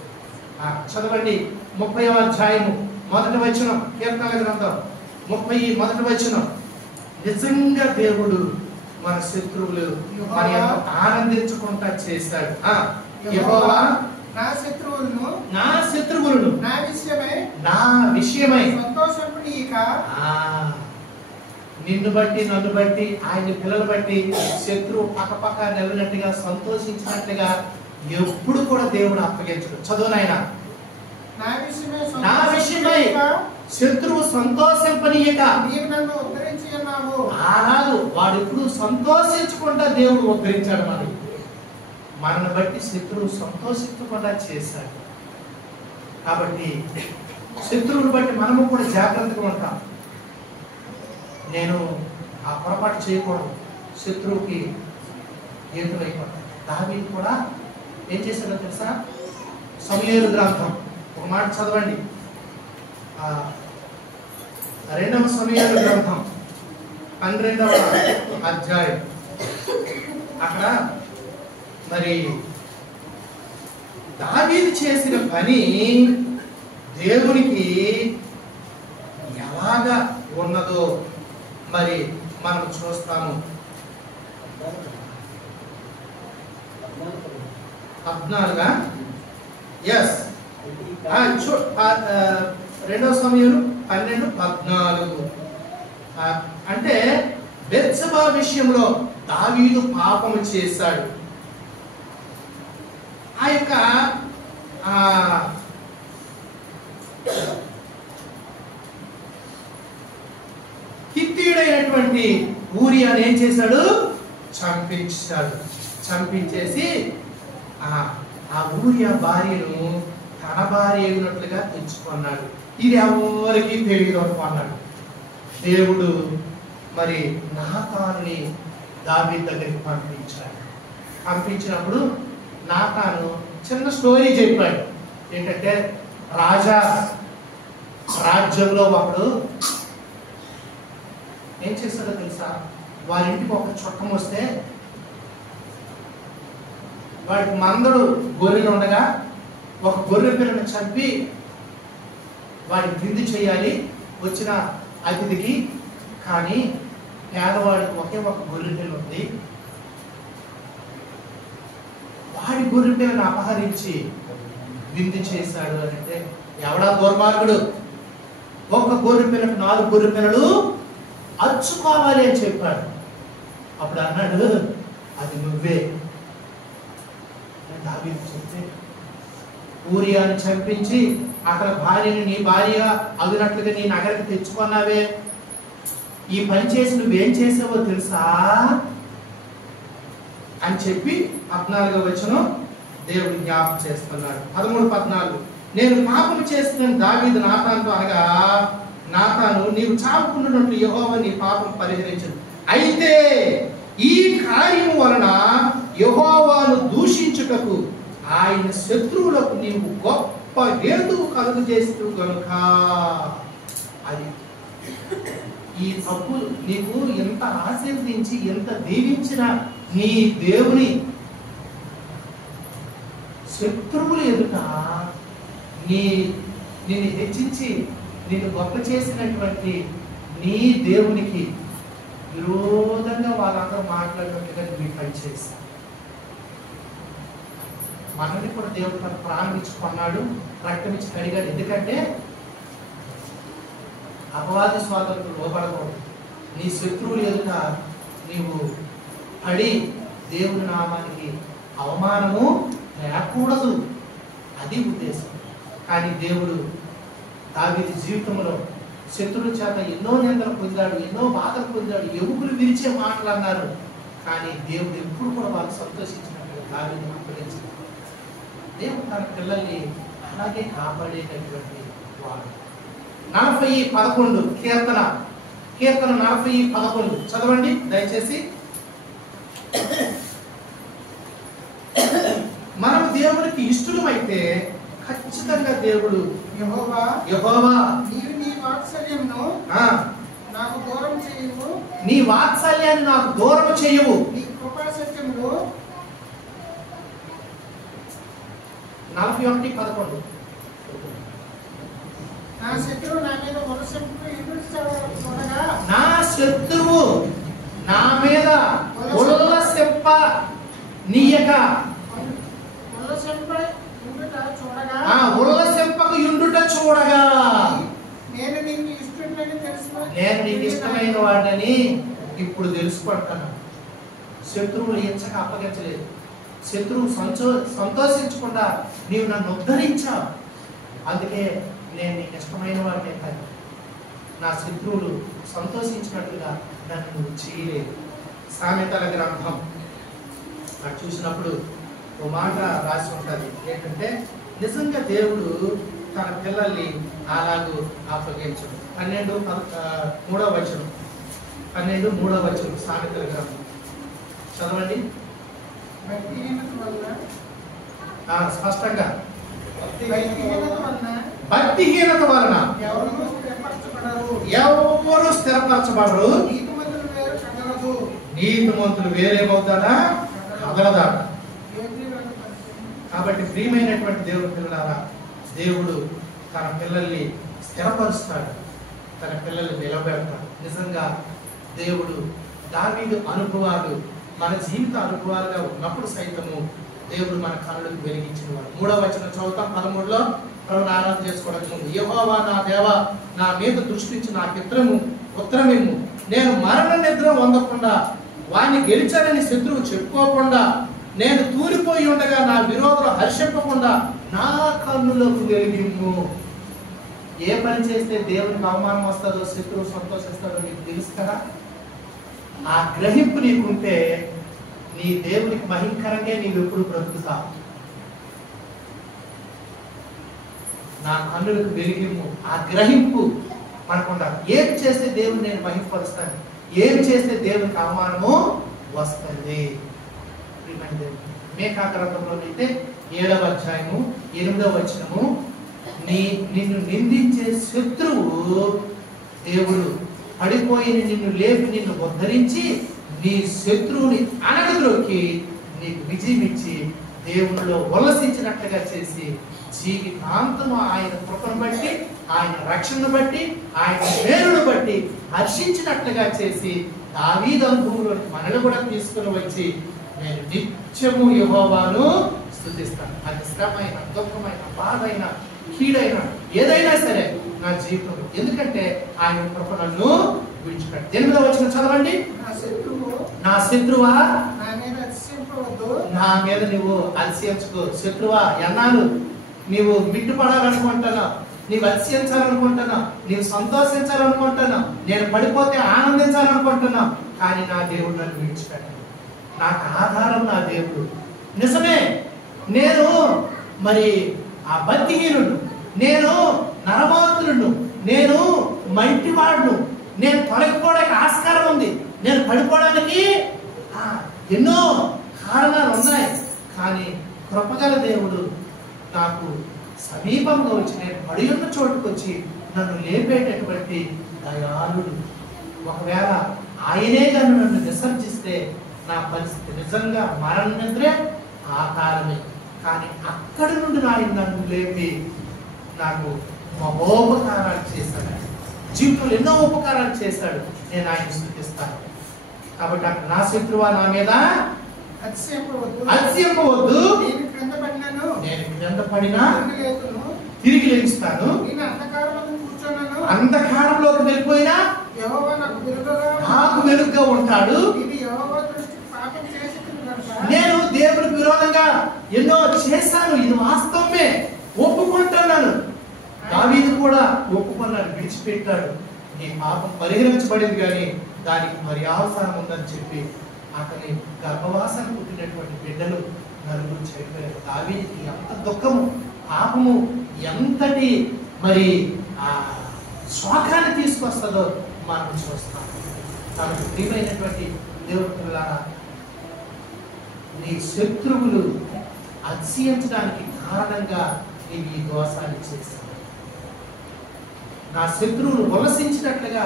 చదవండి 30వ అధ్యాయము 1వ వచనం, కీర్తనల గ్రంథం 30 1వ వచనం. నిజంగా దేవుడు మన శత్రువులు మన ఆనందించుకుంటా చేశాడు. యెహోవా నా శత్రువులను నా విషయమై సంతోషపడనీయక, నిన్ను బట్టి నన్ను బట్టి ఆయన పిల్లలు బట్టి శత్రువు పక్కపక్క నిలబడినట్టుగా సంతోషించినట్లుగా ఎప్పుడు కూడా దేవుడు అప్పగించడు. చదువు నాయన. నా విషయమై శత్రువు సంతోషింపనీయక నీవు నన్ను ఉద్ధరించి ఉన్నావు. వాడు ఎప్పుడు సంతోషించకుండా దేవుడు ఉద్ధరించాడు. మనల్ని బట్టి శత్రువు సంతోషించకుండా చేశాడు. కాబట్టి శత్రువుని బట్టి మనము కూడా జాగ్రత్తగా ఉంటాం. నేను ఆ పొరపాటు చేయకూడదు, శత్రువుకి ఎదురైపోతాను. దావీదు కూడా ఏం చేశాడో తెలుసా? సమూయేలు గ్రంథం ఒక మాట చదవండి. రెండవ సమయాల గ్రంథం 12వ అధ్యాయం. అక్కడ మరి దావీదు చేసిన పని దేవునికి ఎలాగా ఉన్నదో మరి మనం చూస్తాము. 14 ఎస్, రెండవ సమయం 12:14. అంటే బెత్షెబా విషయంలో దావీదు పాపము చేశాడు. ఆ యొక్క హిత్తీయుడైనటువంటి ఊరియాను ఏం చేశాడు? చంపించాడు. చంపించేసి ఆ ఊరియా భార్యను తన భార్య అయినట్లుగా తెచ్చుకున్నాడు. ఇది ఎవరికి తెలియదు అనుకున్నాడు. దేవుడు మరి నాతానుని దావీదు దగ్గరికి పంపించాడు. పంపించినప్పుడు నాతాను చిన్న స్టోరీ చెప్పాడు. ఏంటంటే రాజ్యంలో ఒకడు ఏం చేస్తాడో తెలుసా? వారింటికి ఒక చుట్టం వస్తే వాడికి మందడు గొర్రెలు ఉండగా ఒక గొర్రె పిల్లను చంపి వాడికి విందు చేయాలి వచ్చిన అతిథికి. కానీ పేదవాడికి ఒకే ఒక గొర్రె పిల్ల ఉంది. వాడి గొర్రె పిల్లను అపహరించి విందు చేశాడు అని అంటే ఎవడా దుర్మార్గుడు? ఒక గొర్రె పిల్లకు 4 గొర్రె పిల్లలు అచ్చుకోవాలి అని చెప్పాడు. అప్పుడు అన్నాడు, అది నువ్వే. దావీదు చెప్తే ఊరియాను చంపించి అక్కడ భార్యని నీ భార్య అగినట్లుగా నీ నగరికి తెచ్చుకున్నావే, ఈ పని చేసి నువ్వేం చేసావో తెలుసా అని చెప్పి 14వ వచనం దేవుడు జ్ఞాపకం చేస్తున్నాడు. 13-14 నేను పాపం చేసిన దావీదు నాతానుతో అనగా, నాతాను నీవు చావుకున్నట్లు యెహోవా నీ పాపం పరిహరించను. అయితే ఈ కార్యము వలన యెహోవాను దూషించుటకు ఆయన శత్రువులకు నీవు గొప్ప హేతువు కలుగజేస్తూ గనుక అది ఈ తప్పు నీకు ఎంత ఆశీర్వదించి ఎంత దీవించిన నీ దేవుని శత్రువులు ఎదుట నిన్ను హెచ్చించి నిన్ను గొప్ప చేసినటువంటి నీ దేవునికి విరోధంగా వాళ్ళందరూ మాట్లాడినట్టుగా నువ్వు పని చేశావు. మనల్ని కూడా దేవుడు తన ప్రాణం ఇచ్చి కొన్నాడు, రక్తం ఇచ్చి కడిగాడు. ఎందుకంటే అపవాది స్వాతంత్రం లోపడకూడదు. నీ శత్రువులు ఎదుట నీవు పడి దేవుని నామానికి అవమానము లేకూడదు, అది ఉద్దేశం. కానీ దేవుడు దావీదు జీవితంలో శత్రువుల చేత ఎన్నో నిందలు పొందాడు, ఎన్నో బాధలు పొందాడు, ఎముకలు విరిచే మాటలు అన్నారు. కానీ దేవుడు ఎప్పుడు కూడా వాళ్ళు సంతోషించినట్టుగా దావీదుని అప్పగించాడు. దేవుడు తన పిల్లల్ని అలాగే కాపాడేటటువంటి వాడు. 40:11 కీర్తన 40:11 చదవండి దయచేసి. మనం దేవునికి ఇష్టమైతే ఖచ్చితంగా దేవుడు యెహోవా నీవు నీ వాత్సల్యమును నాకు దూరం చేయవు, నీ వాత్సల్యాన్ని నాకు దూరం చేయవు, నీ కృపా సత్యమును 41:11 నా శత్రువు నా మీద చూడగా, నా శత్రువు నా మీద ఉల్లసింప నీయక ఉల్లసింపకు యుండుట చూడగా నేను నీకు ఇష్టమైన వాడిని ఇప్పుడు తెలుసుకుంటాను. శత్రువులు ఎంచక అప్పగించలేదు. శత్రువు సంతోషించకుండా నీవు నన్ను ఉద్ధరించావు, అందుకే నేను నీకు ఇష్టమైన వాడిని కాదు. నా శత్రువులు సంతోషించినట్లుగా నన్ను నువ్వు చేయలేదు. సామెతల గ్రంథం అది చూసినప్పుడు ఓ మాట రాసి ఉంటుంది. ఏంటంటే నిజంగా దేవుడు తన పిల్లల్ని అలాగూ అప్పగించడు. 12:3 వచనం 12:3 వచనం సామెతల గ్రంథం చదవండి స్పష్టంగా. భక్తిహీనత వలన స్థిరపడరు. ఎవరు స్థిరపరచబడరు. నీతిమంతులు వేరు కదలదు. నీతిమంతులు వేరేమవుతాడా? కదలదాట. కాబట్టి ప్రియమైనటువంటి దేవుడి పిల్లలారా, దేవుడు తన పిల్లల్ని స్థిరపరుస్తాడు, తన పిల్లల్ని నిలబెడతాడు. నిజంగా దేవుడు దావీదు అనుభవాలు మన జీవిత అనుభవాలుగా ఉన్నప్పుడు సైతము దేవుడు మన కళ్ళకు వెలిగించిన వాడు. 3వ వచనం చదువుతాం. 13లో ప్రభువుని ఆరాధన చేసుకోవడానికి ముందు, యెహోవా నా దేవా, నా మీద దృష్టించి నాకు ఉత్తరమిమ్ము. నేను మరణ నిద్ర పొందకుండా, వాడిని గెలిచానని శత్రువు చెప్పుకోకుండా, నేను తూలిపోయి ఉండగా నా విరోధులు హర్షింపకుండా నా కన్నులకు వెలిగిమ్ము. ఏ పని చేస్తే దేవునికి అవమానం వస్తుందో, శత్రువు సంతోషిస్తాడో నీకు తెలుసు కదా. ఆ గ్రహింపు నీకుంటే నీ దేవునికి భయంకరంగా నీవు ఎప్పుడు బ్రతుకుతావు. నా కన్నులకు వెలిగిమ్ము. ఆ గ్రహింపు మనకుండా ఏం చేస్తే దేవుని నేను మహింపరుస్తాను, ఏం చేస్తే దేవునికి అవమానము వస్తుంది. మేకా గ్రంథంలో అయితే 7వ అధ్యాయము 8వ వచనము, నిన్ను నిందించే శత్రువు దేవుడు పడిపోయి నిన్ను లేపి నిన్ను ఉద్ధరించి నీ శత్రువుని అనగద్రోకి నీకు విజయం ఇచ్చి దేవునిలో ఉల్లసించినట్లుగా చేసి జీవితాంతము ఆయన కృపను బట్టి, ఆయన రక్షణను బట్టి, ఆయన మేలును బట్టి హర్షించినట్లుగా చేసి దావీదు అనుభవంలోకి మనల్ని కూడా తీసుకుని వచ్చి నేను నిత్యము యెహోవాను స్తుతిస్తాను. అది శ్రమైన, దుఃఖమైన, బాధైన, కీడైన ఏదైనా సరే నా జీవితంలో, ఎందుకంటే ఆయన కృప నన్ను విడిచిపెట్టు. 8వ వచనం చదవండి. నా శత్రువా నా మీద నువ్వు అతిశయించుకో. శత్రువా ఎన్నాళ్ళు నీవు మిట్టుపడాలనుకుంటున్నా, నీవు అతిశయించాలనుకుంటున్నా, నీవు సంతోషించాలనుకుంటున్నా, నేను పడిపోతే ఆనందించాలనుకుంటున్నా, కానీ నా దేవుడు నన్ను విడిచిపెట్టాను. నాకు ఆధారం నా దేవుడు. నిజమే, నేను మరి ఆ భక్తిహీనుడు, నేను నరమాతులను, నేను మంటివాడును, నేను తొలగిపోవడానికి ఆస్కారం ఉంది, నేను పడిపోవడానికి ఎన్నో కారణాలు ఉన్నాయి. కానీ కృపగల దేవుడు నాకు సమీపంగా వచ్చి, నేను పడి ఉన్న చోటుకు వచ్చి నన్ను లేపేటటువంటి దయాళుడు. ఒకవేళ ఆయనే కానీ నన్ను విసర్జిస్తే నా పరిస్థితి నిజంగా మరణ నిద్రే ఆ కాలమే. కానీ అక్కడి నుండి నన్ను లేపి నాకు మహోపకారాలు చేశాడు. జీవితంలో ఎన్నో ఉపకారాలు చేశాడు. నేను ఆయన స్తుతిస్తాను. కాబట్టి అక్కడ నా శత్రువా నా మీద అతిశయింపవద్దు. నేను క్రింద పడినా తిరిగి లేస్తాను. అంధకారంలోకి వెళ్ళిపోయినా నాకు వెలుగుగా ఉంటాడు. నేను దేవుడికి విరోధంగా ఎన్నో చేశాను, ఇది వాస్తవమే, ఒప్పుకుంటున్నాను. దావీదు కూడా ఒప్పుకున్నాడు, విడిచిపెట్టాడు. నీ పాపం పరిహరించబడింది కానీ దానికి పర్యావసానం ఉందని చెప్పి అతని గర్భవాసన పుట్టినటువంటి బిడ్డలు నలుగురు చనిపోయారు. దావీదుకి ఎంత దుఃఖము, పాపము ఎంతటి మరి ఆ శోకాన్ని తీసుకొస్తుందో మనం చూస్తాం. కాబట్టి ప్రియమైనటువంటి దేవుడి పిల్లలారా, నీ శత్రువులు అతిశయించడానికి కారణంగా నీవు ఈ దోషాన్ని చేశావు. నా శత్రువులు ఉల్లసించినట్లుగా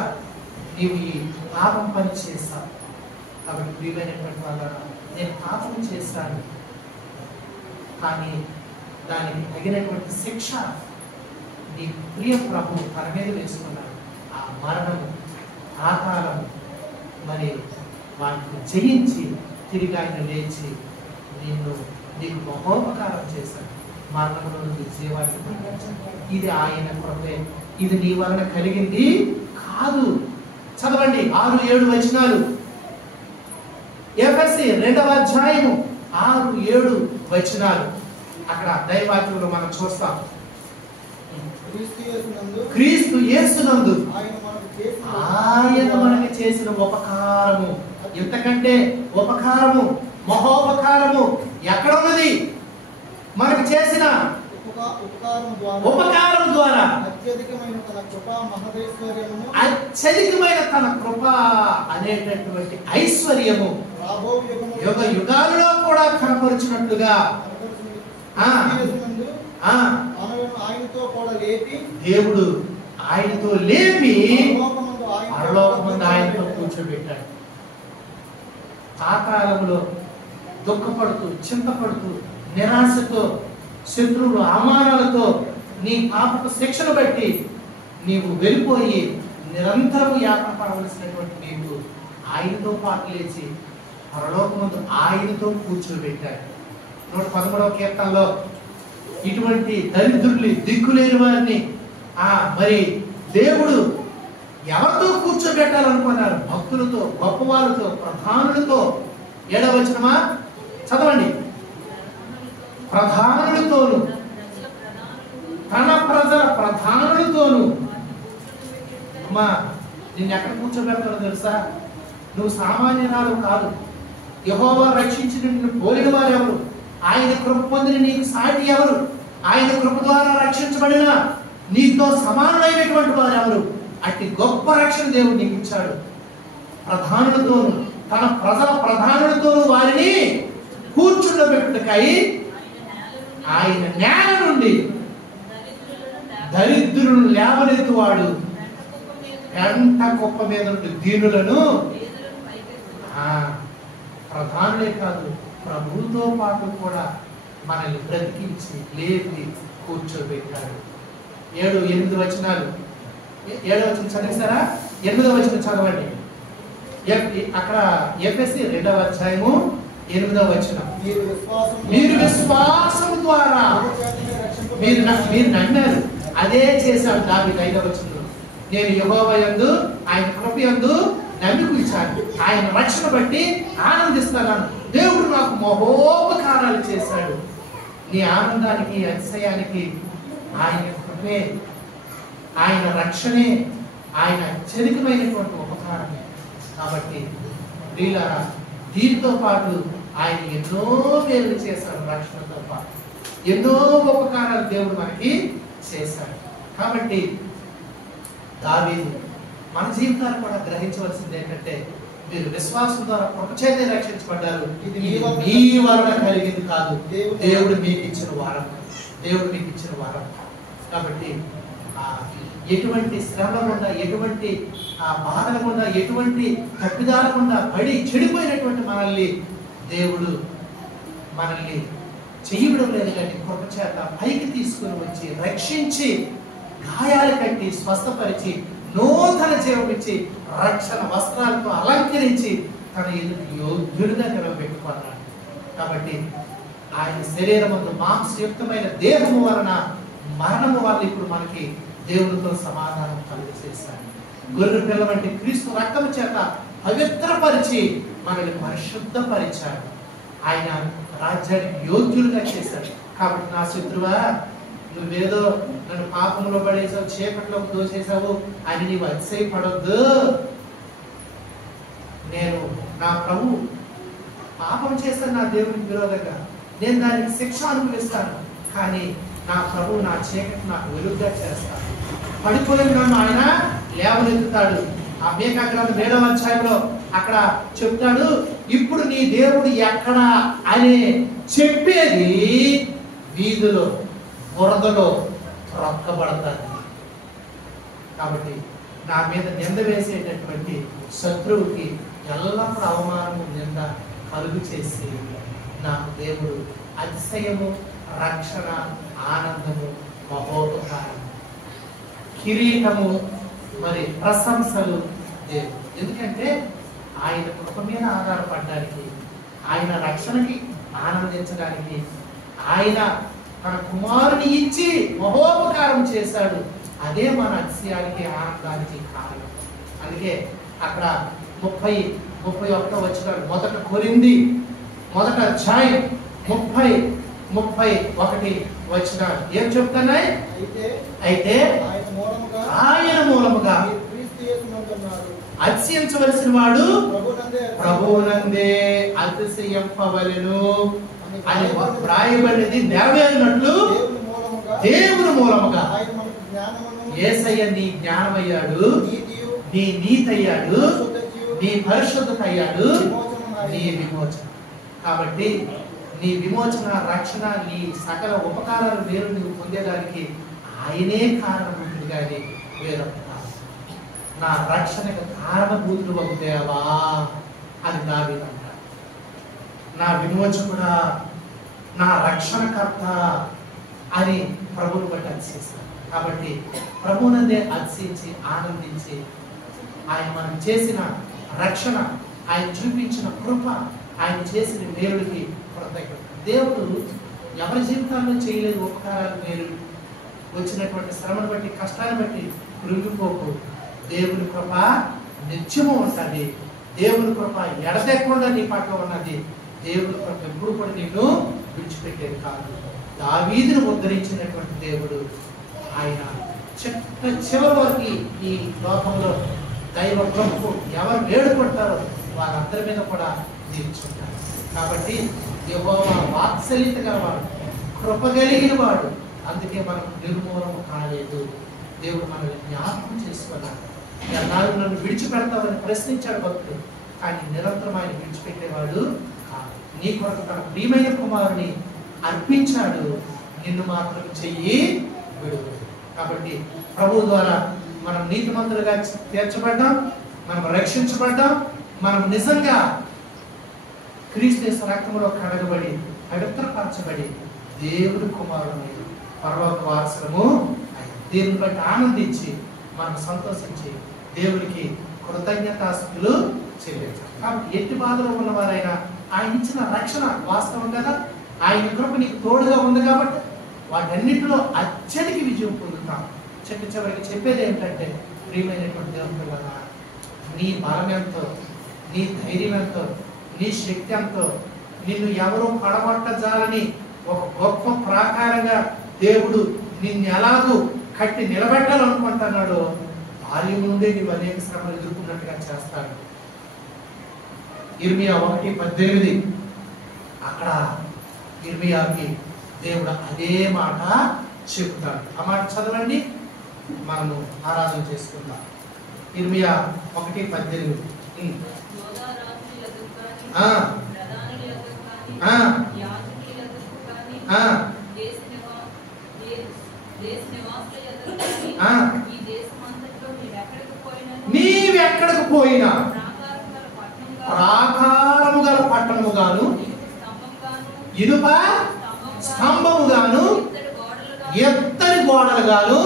నీవు ఈ పాపం పని చేశావు. కాబట్టి ప్రియమైనటువంటి వాళ్ళ, నేను పాపం చేశాను, కానీ దానికి తగినటువంటి శిక్ష నీ ప్రియ ప్రభు తన మీద వేసుకున్నాడు. ఆ మరణము, ఆకారము మరి వాటిని జయించి తిరిగి ఆయన లేచి నీకు మహోపకారం చేశాడు. మరణంలో నుండి జీవాన్ని పొందించాడు. ఇది ఆయన కృపే. ఇది నీ వలన కలిగింది కాదు. చదవండి 6-7 వచనాలు. ఎఫెసీ 2వ అధ్యాయము 6-7 వచనాలు. అక్కడ దైవాక్యంలో మనం చూస్తాం. క్రీస్తు యేసునందు ఆయన మనకి చేసిన ఉపకారము, ఎంతకంటే ఉపకారము, మహోపకారము ఎక్కడ ఉన్నది? మనకు చేసిన ఉపకారం ద్వారా అత్యధికమైన తన కృప అనేటటువంటి ఐశ్వర్యము యుగ యుగాలలో కూడా కనపరుచినట్లుగా దేవుడు ఆయనతో లేపి పరలోకమందు పరలోకమందు ఆయనతో కూర్చోబెట్టాడు. ఆ కాలంలో దుఃఖపడుతూ, చింతపడుతూ, నిరాశతో, శత్రువులు అవమానాలతో నీ పాపకు శిక్షను బట్టి నీవు వెళ్ళిపోయి నిరంతరం యాతన పడవలసినటువంటి నీవు ఆయనతో పాటు లేచి పరలోకమందు ఆయనతో కూర్చోబెట్టాడు. 113వ కీర్తనలో ఇటువంటి దరిద్రుల్ని, దిక్కులేని వారిని మరి దేవుడు ఎవరితో కూర్చోబెట్టాలనుకున్నారు? భక్తులతో, గొప్పవాళ్ళతో, ప్రధానులతో. 7వ వచనమా చదవండి. ప్రధానులతోను, తన ప్రజల ప్రధానులతోను. అమ్మా, నిన్ను ఎక్కడ కూర్చోబెడతారో తెలుసా? నువ్వు సామాన్యురాలు కాదు. యెహోవా రక్షించిన నిన్ను పోలిన వారెవరు? ఆయన కృప పొందిన నీకు సాటి ఎవరు? ఆయన కృప ద్వారా రక్షించబడిన నీతో సమానమైనటువంటి వారు ఎవరు? అట్టి గొప్ప రక్షణ దేవుడు నీకు ఇచ్చాడు. ప్రధానులతోను, తన ప్రజల ప్రధానులతోను వారిని కూర్చుండబెట్టుటకై ఆయన నేల నుండి దరిద్రులను లేవనెత్తువాడు. గంట కుప్ప మీద నుండి దీనులను. ప్రధానులే కాదు, ప్రభువుతో పాటు కూడా మనల్ని బ్రతికించి లేపి కూర్చోబెట్టాడు. 7, 8 వచనాలు. 7వ వచనం చదివిస్తారా? 8వ వచనం చదవండి. అక్కడ ఎఫెసీ 2వ అధ్యాయము 8వ వచనం. మీరు విశ్వాసము ద్వారా మీరు నమ్మారు, అదే చేశాడు దావీదు. 5వ వచనంలో నేను యెహోవా యందు ఆయన కృప యందు నమ్మికుంచాను, ఆయన రక్షణ బట్టి ఆనందిస్తున్నాను. దేవుడు నాకు మహోపకారాలు చేశాడు. నీ ఆనందానికి, అతిశయానికి ఆయన కృపే, ఆయన రక్షణే, ఆయన అత్యధికమైనటువంటి ఉపకారమే. కాబట్టి ప్రియులారా, దీనితో పాటు ఆయన ఎన్నో మేలు చేశాడు. రక్షణతో పాటు ఎన్నో ఉపకారాలు దేవుడు మనకి చేశాడు. కాబట్టి దావీదు మన జీవితాలు కూడా గ్రహించవలసింది ఏంటంటే, మీరు విశ్వాసం ద్వారా కృపచేతే రక్షించబడ్డారు. ఇది మీ వలన కలిగింది కాదు, దేవుడు మీకు ఇచ్చిన వారం. దేవుడు మీకు ఇచ్చిన వారం. కాబట్టి ఎటువంటి శ్రమ గుండా, ఎటువంటి బాధల గుండా, ఎటువంటి తప్పిదాల గుండా పడి చెడిపోయినటువంటి మనల్ని దేవుడు చేయడం లేదు, కానీ కృపచేత పైకి తీసుకుని వచ్చి రక్షించి, గాయాలు కట్టి స్వస్థపరిచి, నూతన జీవం ఇచ్చి, రక్షణ వస్త్రాలతో అలంకరించి తన ఎదుటి యోగ్యుడిగా నిలబెట్టుకున్నాడు. కాబట్టి ఆయన శరీరమందు మాంసయుక్తమైన దేహము వలన, మరణము వల్ల ఇప్పుడు మనకి దేవునితో సమాధానం కలుగజేశాడు. గొర్రె పిల్ల వంటి క్రీస్తు రక్తము చేత పవిత్రపరిచి మనల్ని పరిశుద్ధపరిచాడు. ఆయన రాజ్యానికి యోగ్యులుగా చేశాడు. కాబట్టి నా శత్రువా, నువ్వేదో నన్ను పాపంలో పడేసావు, చీకట్లోకి దోసేసావు అని నీవు అతిశయపడొద్దు. నేను నా ప్రభు పాపం చేస్తాను నా దేవునికి విరోధంగా, నేను దానికి శిక్ష అనుభవిస్తాను. కానీ నా ప్రభు నా చీకటి నాకు వెలుగుగా చేస్తాడు. పడిపోయిన నన్ను ఆయన లేవనెత్తుతాడు. ఆ మీకా గ్రంథం 7వ అధ్యాయంలో అక్కడ చెప్తాడు, ఇప్పుడు నీ దేవుడు ఎక్కడా అని చెప్పేది వీధిలో, బురదలో రొక్కబడతాడు. కాబట్టి నా మీద నింద వేసేటటువంటి శత్రువుకి ఎల్లప్పుడూ అవమానము, నింద కలుగు చేసి నాకు దేవుడు అతిశయము, రక్షణ, ఆనందము, మహోపకారం, కిరీటము, మరి ప్రశంసలు దేవుడు. ఎందుకంటే ఆయన కృప మీద ఆధారపడడానికి, ఆయన రక్షణకి ఆనందించడానికి ఆయన తన కుమారుని ఇచ్చి మహోపకారం చేశాడు. అదే మన అతిశయానికి, ఆనందానికి కారణం. అందుకే అక్కడ 30-31 వచనాలు, మొదట కొరింథీ 1వ అధ్యాయం 30-31 వచనాలు ఏం చెప్తున్నాయి? అయితే ఆయన మూలముగా అతిశయించవలసిన వాడు ప్రభువునందే అతిశయింపవలెను అని వ్రాయబడినది నెరవేరినట్లు దేవుని మూలముగా యేసయ్య నీ జ్ఞానమయ్యాడు, నీ నీతి అయ్యాడు, నీ పరిశుద్ధత అయ్యాడు, నీ విమోచన. కాబట్టి నీ విమోచన, రక్షణ, నీ సకల ఉపకారాలు మీరు నువ్వు పొందేదానికి ఆయనే కారణం ఉంటుంది. కానీ వేరొక కాదు. నా రక్షణకు కారణభూతుడు ఒక దేవా అని దావీదు అంటాడు. నా విమోచకుడా, నా రక్షణకర్త అని ప్రభువుని బట్టి అతిశయిస్తాడు. కాబట్టి ప్రభువునందే అతిశయించి ఆనందించి ఆయన మనం చేసిన రక్షణ, ఆయన చూపించిన కృప, ఆయన చేసిన మేలుడికి కృతజ్ఞత. దేవుడు ఎవరి జీవితాల్లో చేయలేదు ఉపకారాలు, మేలు వచ్చినటువంటి శ్రమను బట్టి, కష్టాన్ని బట్టి కృంగిపోకు. దేవుని కృప నిత్యము ఉంటుంది. దేవుని కృప ఎడతెక్కకుండా నీ పట్ల ఉన్నది. దేవుని కృప ఎప్పుడు కూడా నిన్ను విడిచిపెట్టేది కాదు. దావీదును ఉద్ధరించినటువంటి దేవుడు ఆయన చివరి వరకు ఈ లోకంలో దైవ కృపకు ఎవరు వేడుకుంటారో వారందరి మీద కూడా దీవించుంటారు. కాబట్టి యెహోవా వాత్సల్యత గలవాడు, కృప కలిగిన వాడు. అందుకే మనం నిర్మూలన కాలేదు. దేవుడు మనల్ని జ్ఞాపకం చేసుకున్నాడు. ఎన్నాళ్ళు నన్ను విడిచిపెడతామని ప్రశ్నించాడు భక్తుడు, కానీ నిరంతరం ఆయన విడిచిపెట్టేవాడు కాదు. నీ కొరకు తన ప్రియమైన కుమారుని అర్పించాడు, నిన్ను మాత్రం చెయ్యి విడువు. కాబట్టి ప్రభు ద్వారా మనం నీతిమంతులుగా తీర్చబడ్డాం, మనం రక్షించబడ్డాం, మనం నిజంగా క్రీస్తు రక్తంలో కడగబడి పవిత్రపరచబడి దేవుడి కుమారుని పరలోక వారసులము దేవుని బట్టి ఆనందించి మనం సంతోషించి దేవుడికి కృతజ్ఞతాస్తుతులు చెల్లించాలి. కాబట్టి ఎట్టి బాధలో ఉన్నవారైనా ఆయన ఇచ్చిన రక్షణ వాస్తవం కదా, ఆయన కృప నీకు తోడుగా ఉంది కాబట్టి వాటన్నిటిలో అత్యధిక విజయం పొందుతాం. చివరికి చెప్పేది ఏంటంటే, ప్రియమైనటువంటి దేవుని పిల్లరా, నీ బలం ఎంతో, నీ ధైర్యం ఎంతో, నీ శక్తి ఎంతో, నిన్ను ఎవరూ పడగొట్టజాలని ఒక గొప్ప ప్రాకారంగా దేవుడు నిన్ను ఎలాగూ కట్టి నిలబెట్టాలనుకుంటున్నాడు, బాల్యం నుండి నీవు అనేక శ్రమలు ఎదుర్కొన్నట్టుగా చేస్తాడు. ఇర్మియా 1:18 అక్కడ ఇర్మియాకి దేవుడు అదే మాట చెబుతాడు. ఆ మాట చదవండి, మనము ఆరాధన చేసుకుందాం. ఇర్మియా 1:18 నీవెక్కడికి పోయినా ప్రాకారము గల పట్టణము గాను, ఇనుప స్తంభము గాను, ఎత్తడి గోడలు గాను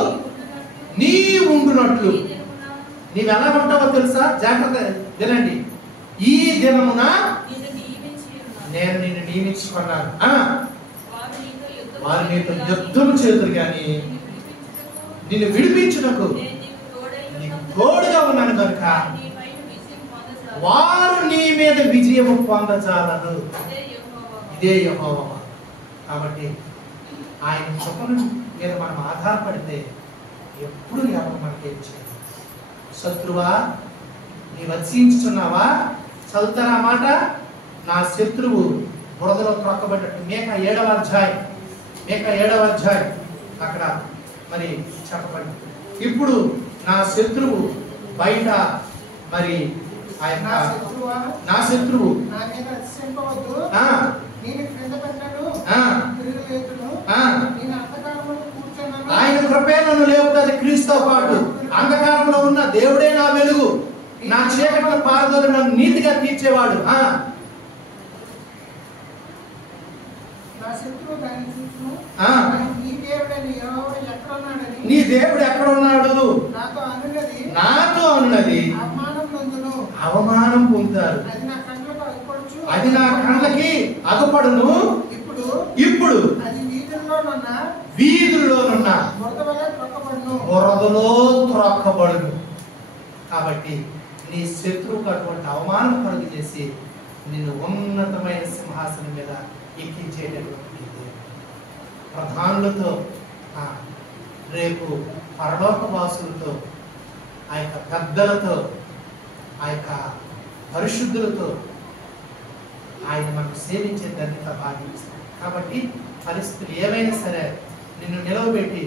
నీ ఉండునట్లు. నీవెలా ఉంటావో తెలుసా? జాగ్రత్త వినండి. ఈ దినమున నేను నిన్ను నియమించుకున్నాను. వారు నీతో యుద్ధం చేతులు కానీ నిన్ను విడిపించుటకు నీకు తోడుగా ఉన్నాను కనుక వారు నీ మీద విజయం పొందజాలరు. ఇదే యెహోవా. కాబట్టి ఆయన కృపను మీద మనం ఆధారపడితే ఎప్పుడు ఎవరు మనకేం చేయదు. శత్రువా, నీ వచించుచున్నావా? చదువుతారా మాట? నా శత్రువు బురదలో త్రొక్కబడ్డట్టు. మేక 7వ అధ్యాయం అక్కడ మరి చెప్పబడి, ఇప్పుడు నా శత్రువు బయట మరి ఆయన నా శత్రువు ఆయన కృపే నన్ను లేపుతుంది. క్రీస్తుతో పాటు అంధకారంలో ఉన్న దేవుడే నా వెలుగు, నా చీకటిలో పారదోలి నన్ను నీతిగా తీర్చేవాడు. నీ దేవుడు ఎక్కడ ఉన్నాడు? నాతో అన్నది అవమానం పొందుతారు. అది నా కళ్ళకి అగపడును. ఇప్పుడు వీధుల్లోనున్న బురదలో త్రొక్కబడును. కాబట్టి నీ శత్రువుకు అటువంటి అవమానం కలుగు చేసి నిన్ను ఉన్నతమైన సింహాసనం మీద ఎక్కించేటటువంటి ప్రధానులతో, రేపు పరలోక వాసులతో, ఆ యొక్క పెద్దలతో, ఆ యొక్క పరిశుద్ధులతో ఆయన మనకు సేవించే ధన్యత భావిస్తాడు. కాబట్టి పరిస్థితులు ఏవైనా సరే నిన్ను నిలవబెట్టి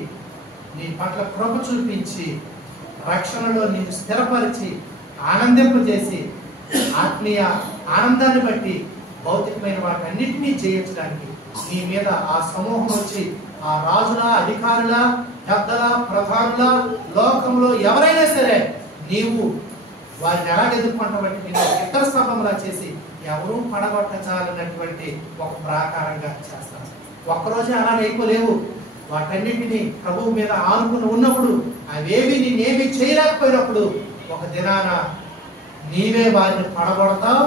నీ పట్ల కృప చూపించి రక్షణలో నిన్ను స్థిరపరిచి ఆనందింపజేసి ఆత్మీయ ఆనందాన్ని బట్టి భౌతికమైన వాటన్నిటినీ చేయించడానికి నీ మీద ఆ సమూహం వచ్చి ఆ రాజుల, అధికారుల, పెద్దల ప్రధానుల లోకంలో ఎవరైనా సరే నీవు వారిని ఎలా ఎదుర్కొంటామంటే నేను ఇతర స్తంభంలా చేసి ఎవరూ పడగొట్టచాలన్నటువంటి ఒక ప్రాకారంగా చేస్తాను. ఒక్కరోజే అలా అయిపోలేవు. వాటన్నిటినీ ప్రభువు మీద ఆనుకుని ఉన్నప్పుడు అవేవి నేనేమి చేయలేకపోయినప్పుడు ఒక దినాన నీవే వారిని పడగొడతావు,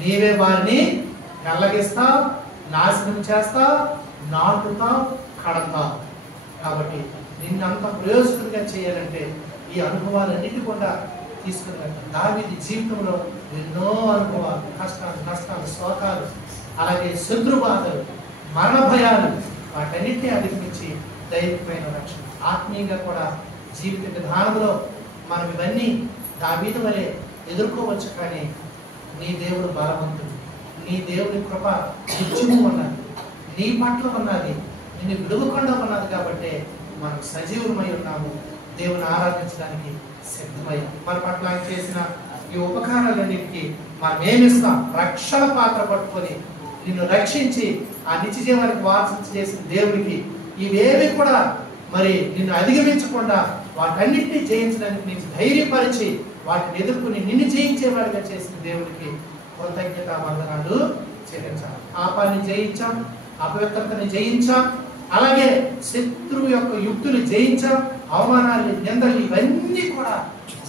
నీవే వారిని నల్లగిస్తావు, నాశనం చేస్తావు, నాటుతావు, కడతావు. కాబట్టి నిన్నంత ప్రయోజకుడిగా చేయాలంటే ఈ అనుభవాలన్నిటి కూడా తీసుకుని వెళ్తాం. దావీదు జీవితంలో ఎన్నో అనుభవాలు, కష్టాలు, నష్టాలు, శోకాలు, అలాగే శత్రు బాధలు, మరణ భయాలు, వాటన్నిటినీ అధిగమించి దైవికమైన రక్షణ ఆత్మీయంగా కూడా జీవిత విధానంలో మనం ఇవన్నీ దావీదు వలె ఎదుర్కోవచ్చు. కానీ నీ దేవుడు బలవంతుడు, నీ దేవుని కృప నిత్యము ఉన్నది, నీ పట్ల ఉన్నది, నిన్ను విడువకుండా ఉన్నది. కాబట్టి మనం సజీవులమై ఉన్నాము, దేవుని ఆరాధించడానికి సిద్ధమయ్యాం. మన పట్ల ఆయన చేసిన ఈ ఉపకారాలన్నిటికీ మనం ఏమిస్తాం? రక్షణ పాత్ర పట్టుకొని నిన్ను రక్షించి ఆ నిత్య జీవానికి వారసు చేసిన దేవునికి ఇవేవి కూడా మరి నిన్ను అధిగమించకుండా వాటన్నిటినీ జయించడానికి నీకు ధైర్యపరిచి వాటిని ఎదుర్కొని నిన్ను జయించేవాడిగా చేసిన దేవునికి కృతజ్ఞత వందనాలు చెల్లించాలి. పాపాన్ని జయించాం, అపవిత్రతని జయించాం, అలాగే శత్రువు యొక్క యుక్తులు జయించాం, అవమానాలు, నిందలు ఇవన్నీ కూడా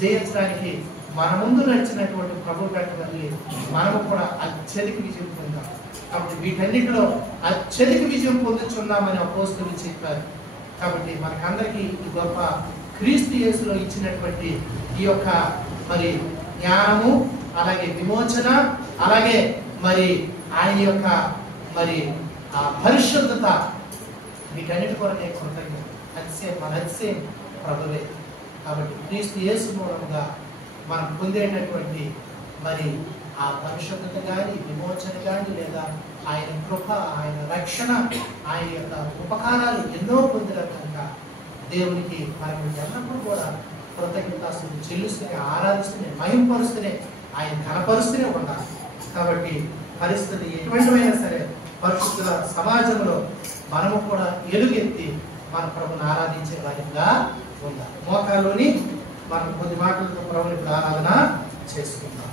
జయించడానికి మన ముందు నడిచినటువంటి ప్రభు కట్టుబడి మనము కూడా అత్యధిక విజయం పొందాం. కాబట్టి వీటన్నిటిలో అత్యధిక విజయం పొందుతున్నామని అపోస్తలులు చెప్పారు. కాబట్టి మనకందరికీ ఈ గొప్ప క్రీస్తు యేసులో ఇచ్చినటువంటి ఈ యొక్క మరి జ్ఞానము, అలాగే విమోచన, అలాగే మరి ఆయన యొక్క మరి ఆ పరిశుద్ధత, వీటన్నిటి కొరకే కృతజ్ఞత. మన అతిశయం ప్రభువే. కాబట్టి క్రీస్తు యేసు మూలంగా మనం పొందేటటువంటి మరి ఆ పరిశుద్ధత కానీ, విమోచన కానీ, లేదా ఆయన కృప, ఆయన రక్షణ, ఆయన యొక్క ఉపకారాలు ఎన్నో పొందిన కనుక దేవునికి మనం ఎల్లప్పుడూ కూడా కృతజ్ఞతాస్తులు చెల్లిస్తూనే, ఆరాధిస్తూనే, మహింపరుస్తూనే, ఆయన కనపరుస్తూనే ఉండాలి. కాబట్టి పరిస్థితి ఎటువంటివైనా సరే పరిశుద్ధుల సమాజంలో మనము కూడా ఎలుగెత్తి మన ప్రభుని ఆరాధించే వారిగా ఉండాలి. మోకాల్లోని మనం కొద్ది మాటలతో ప్రభుని ఆరాధన చేసుకుందాం.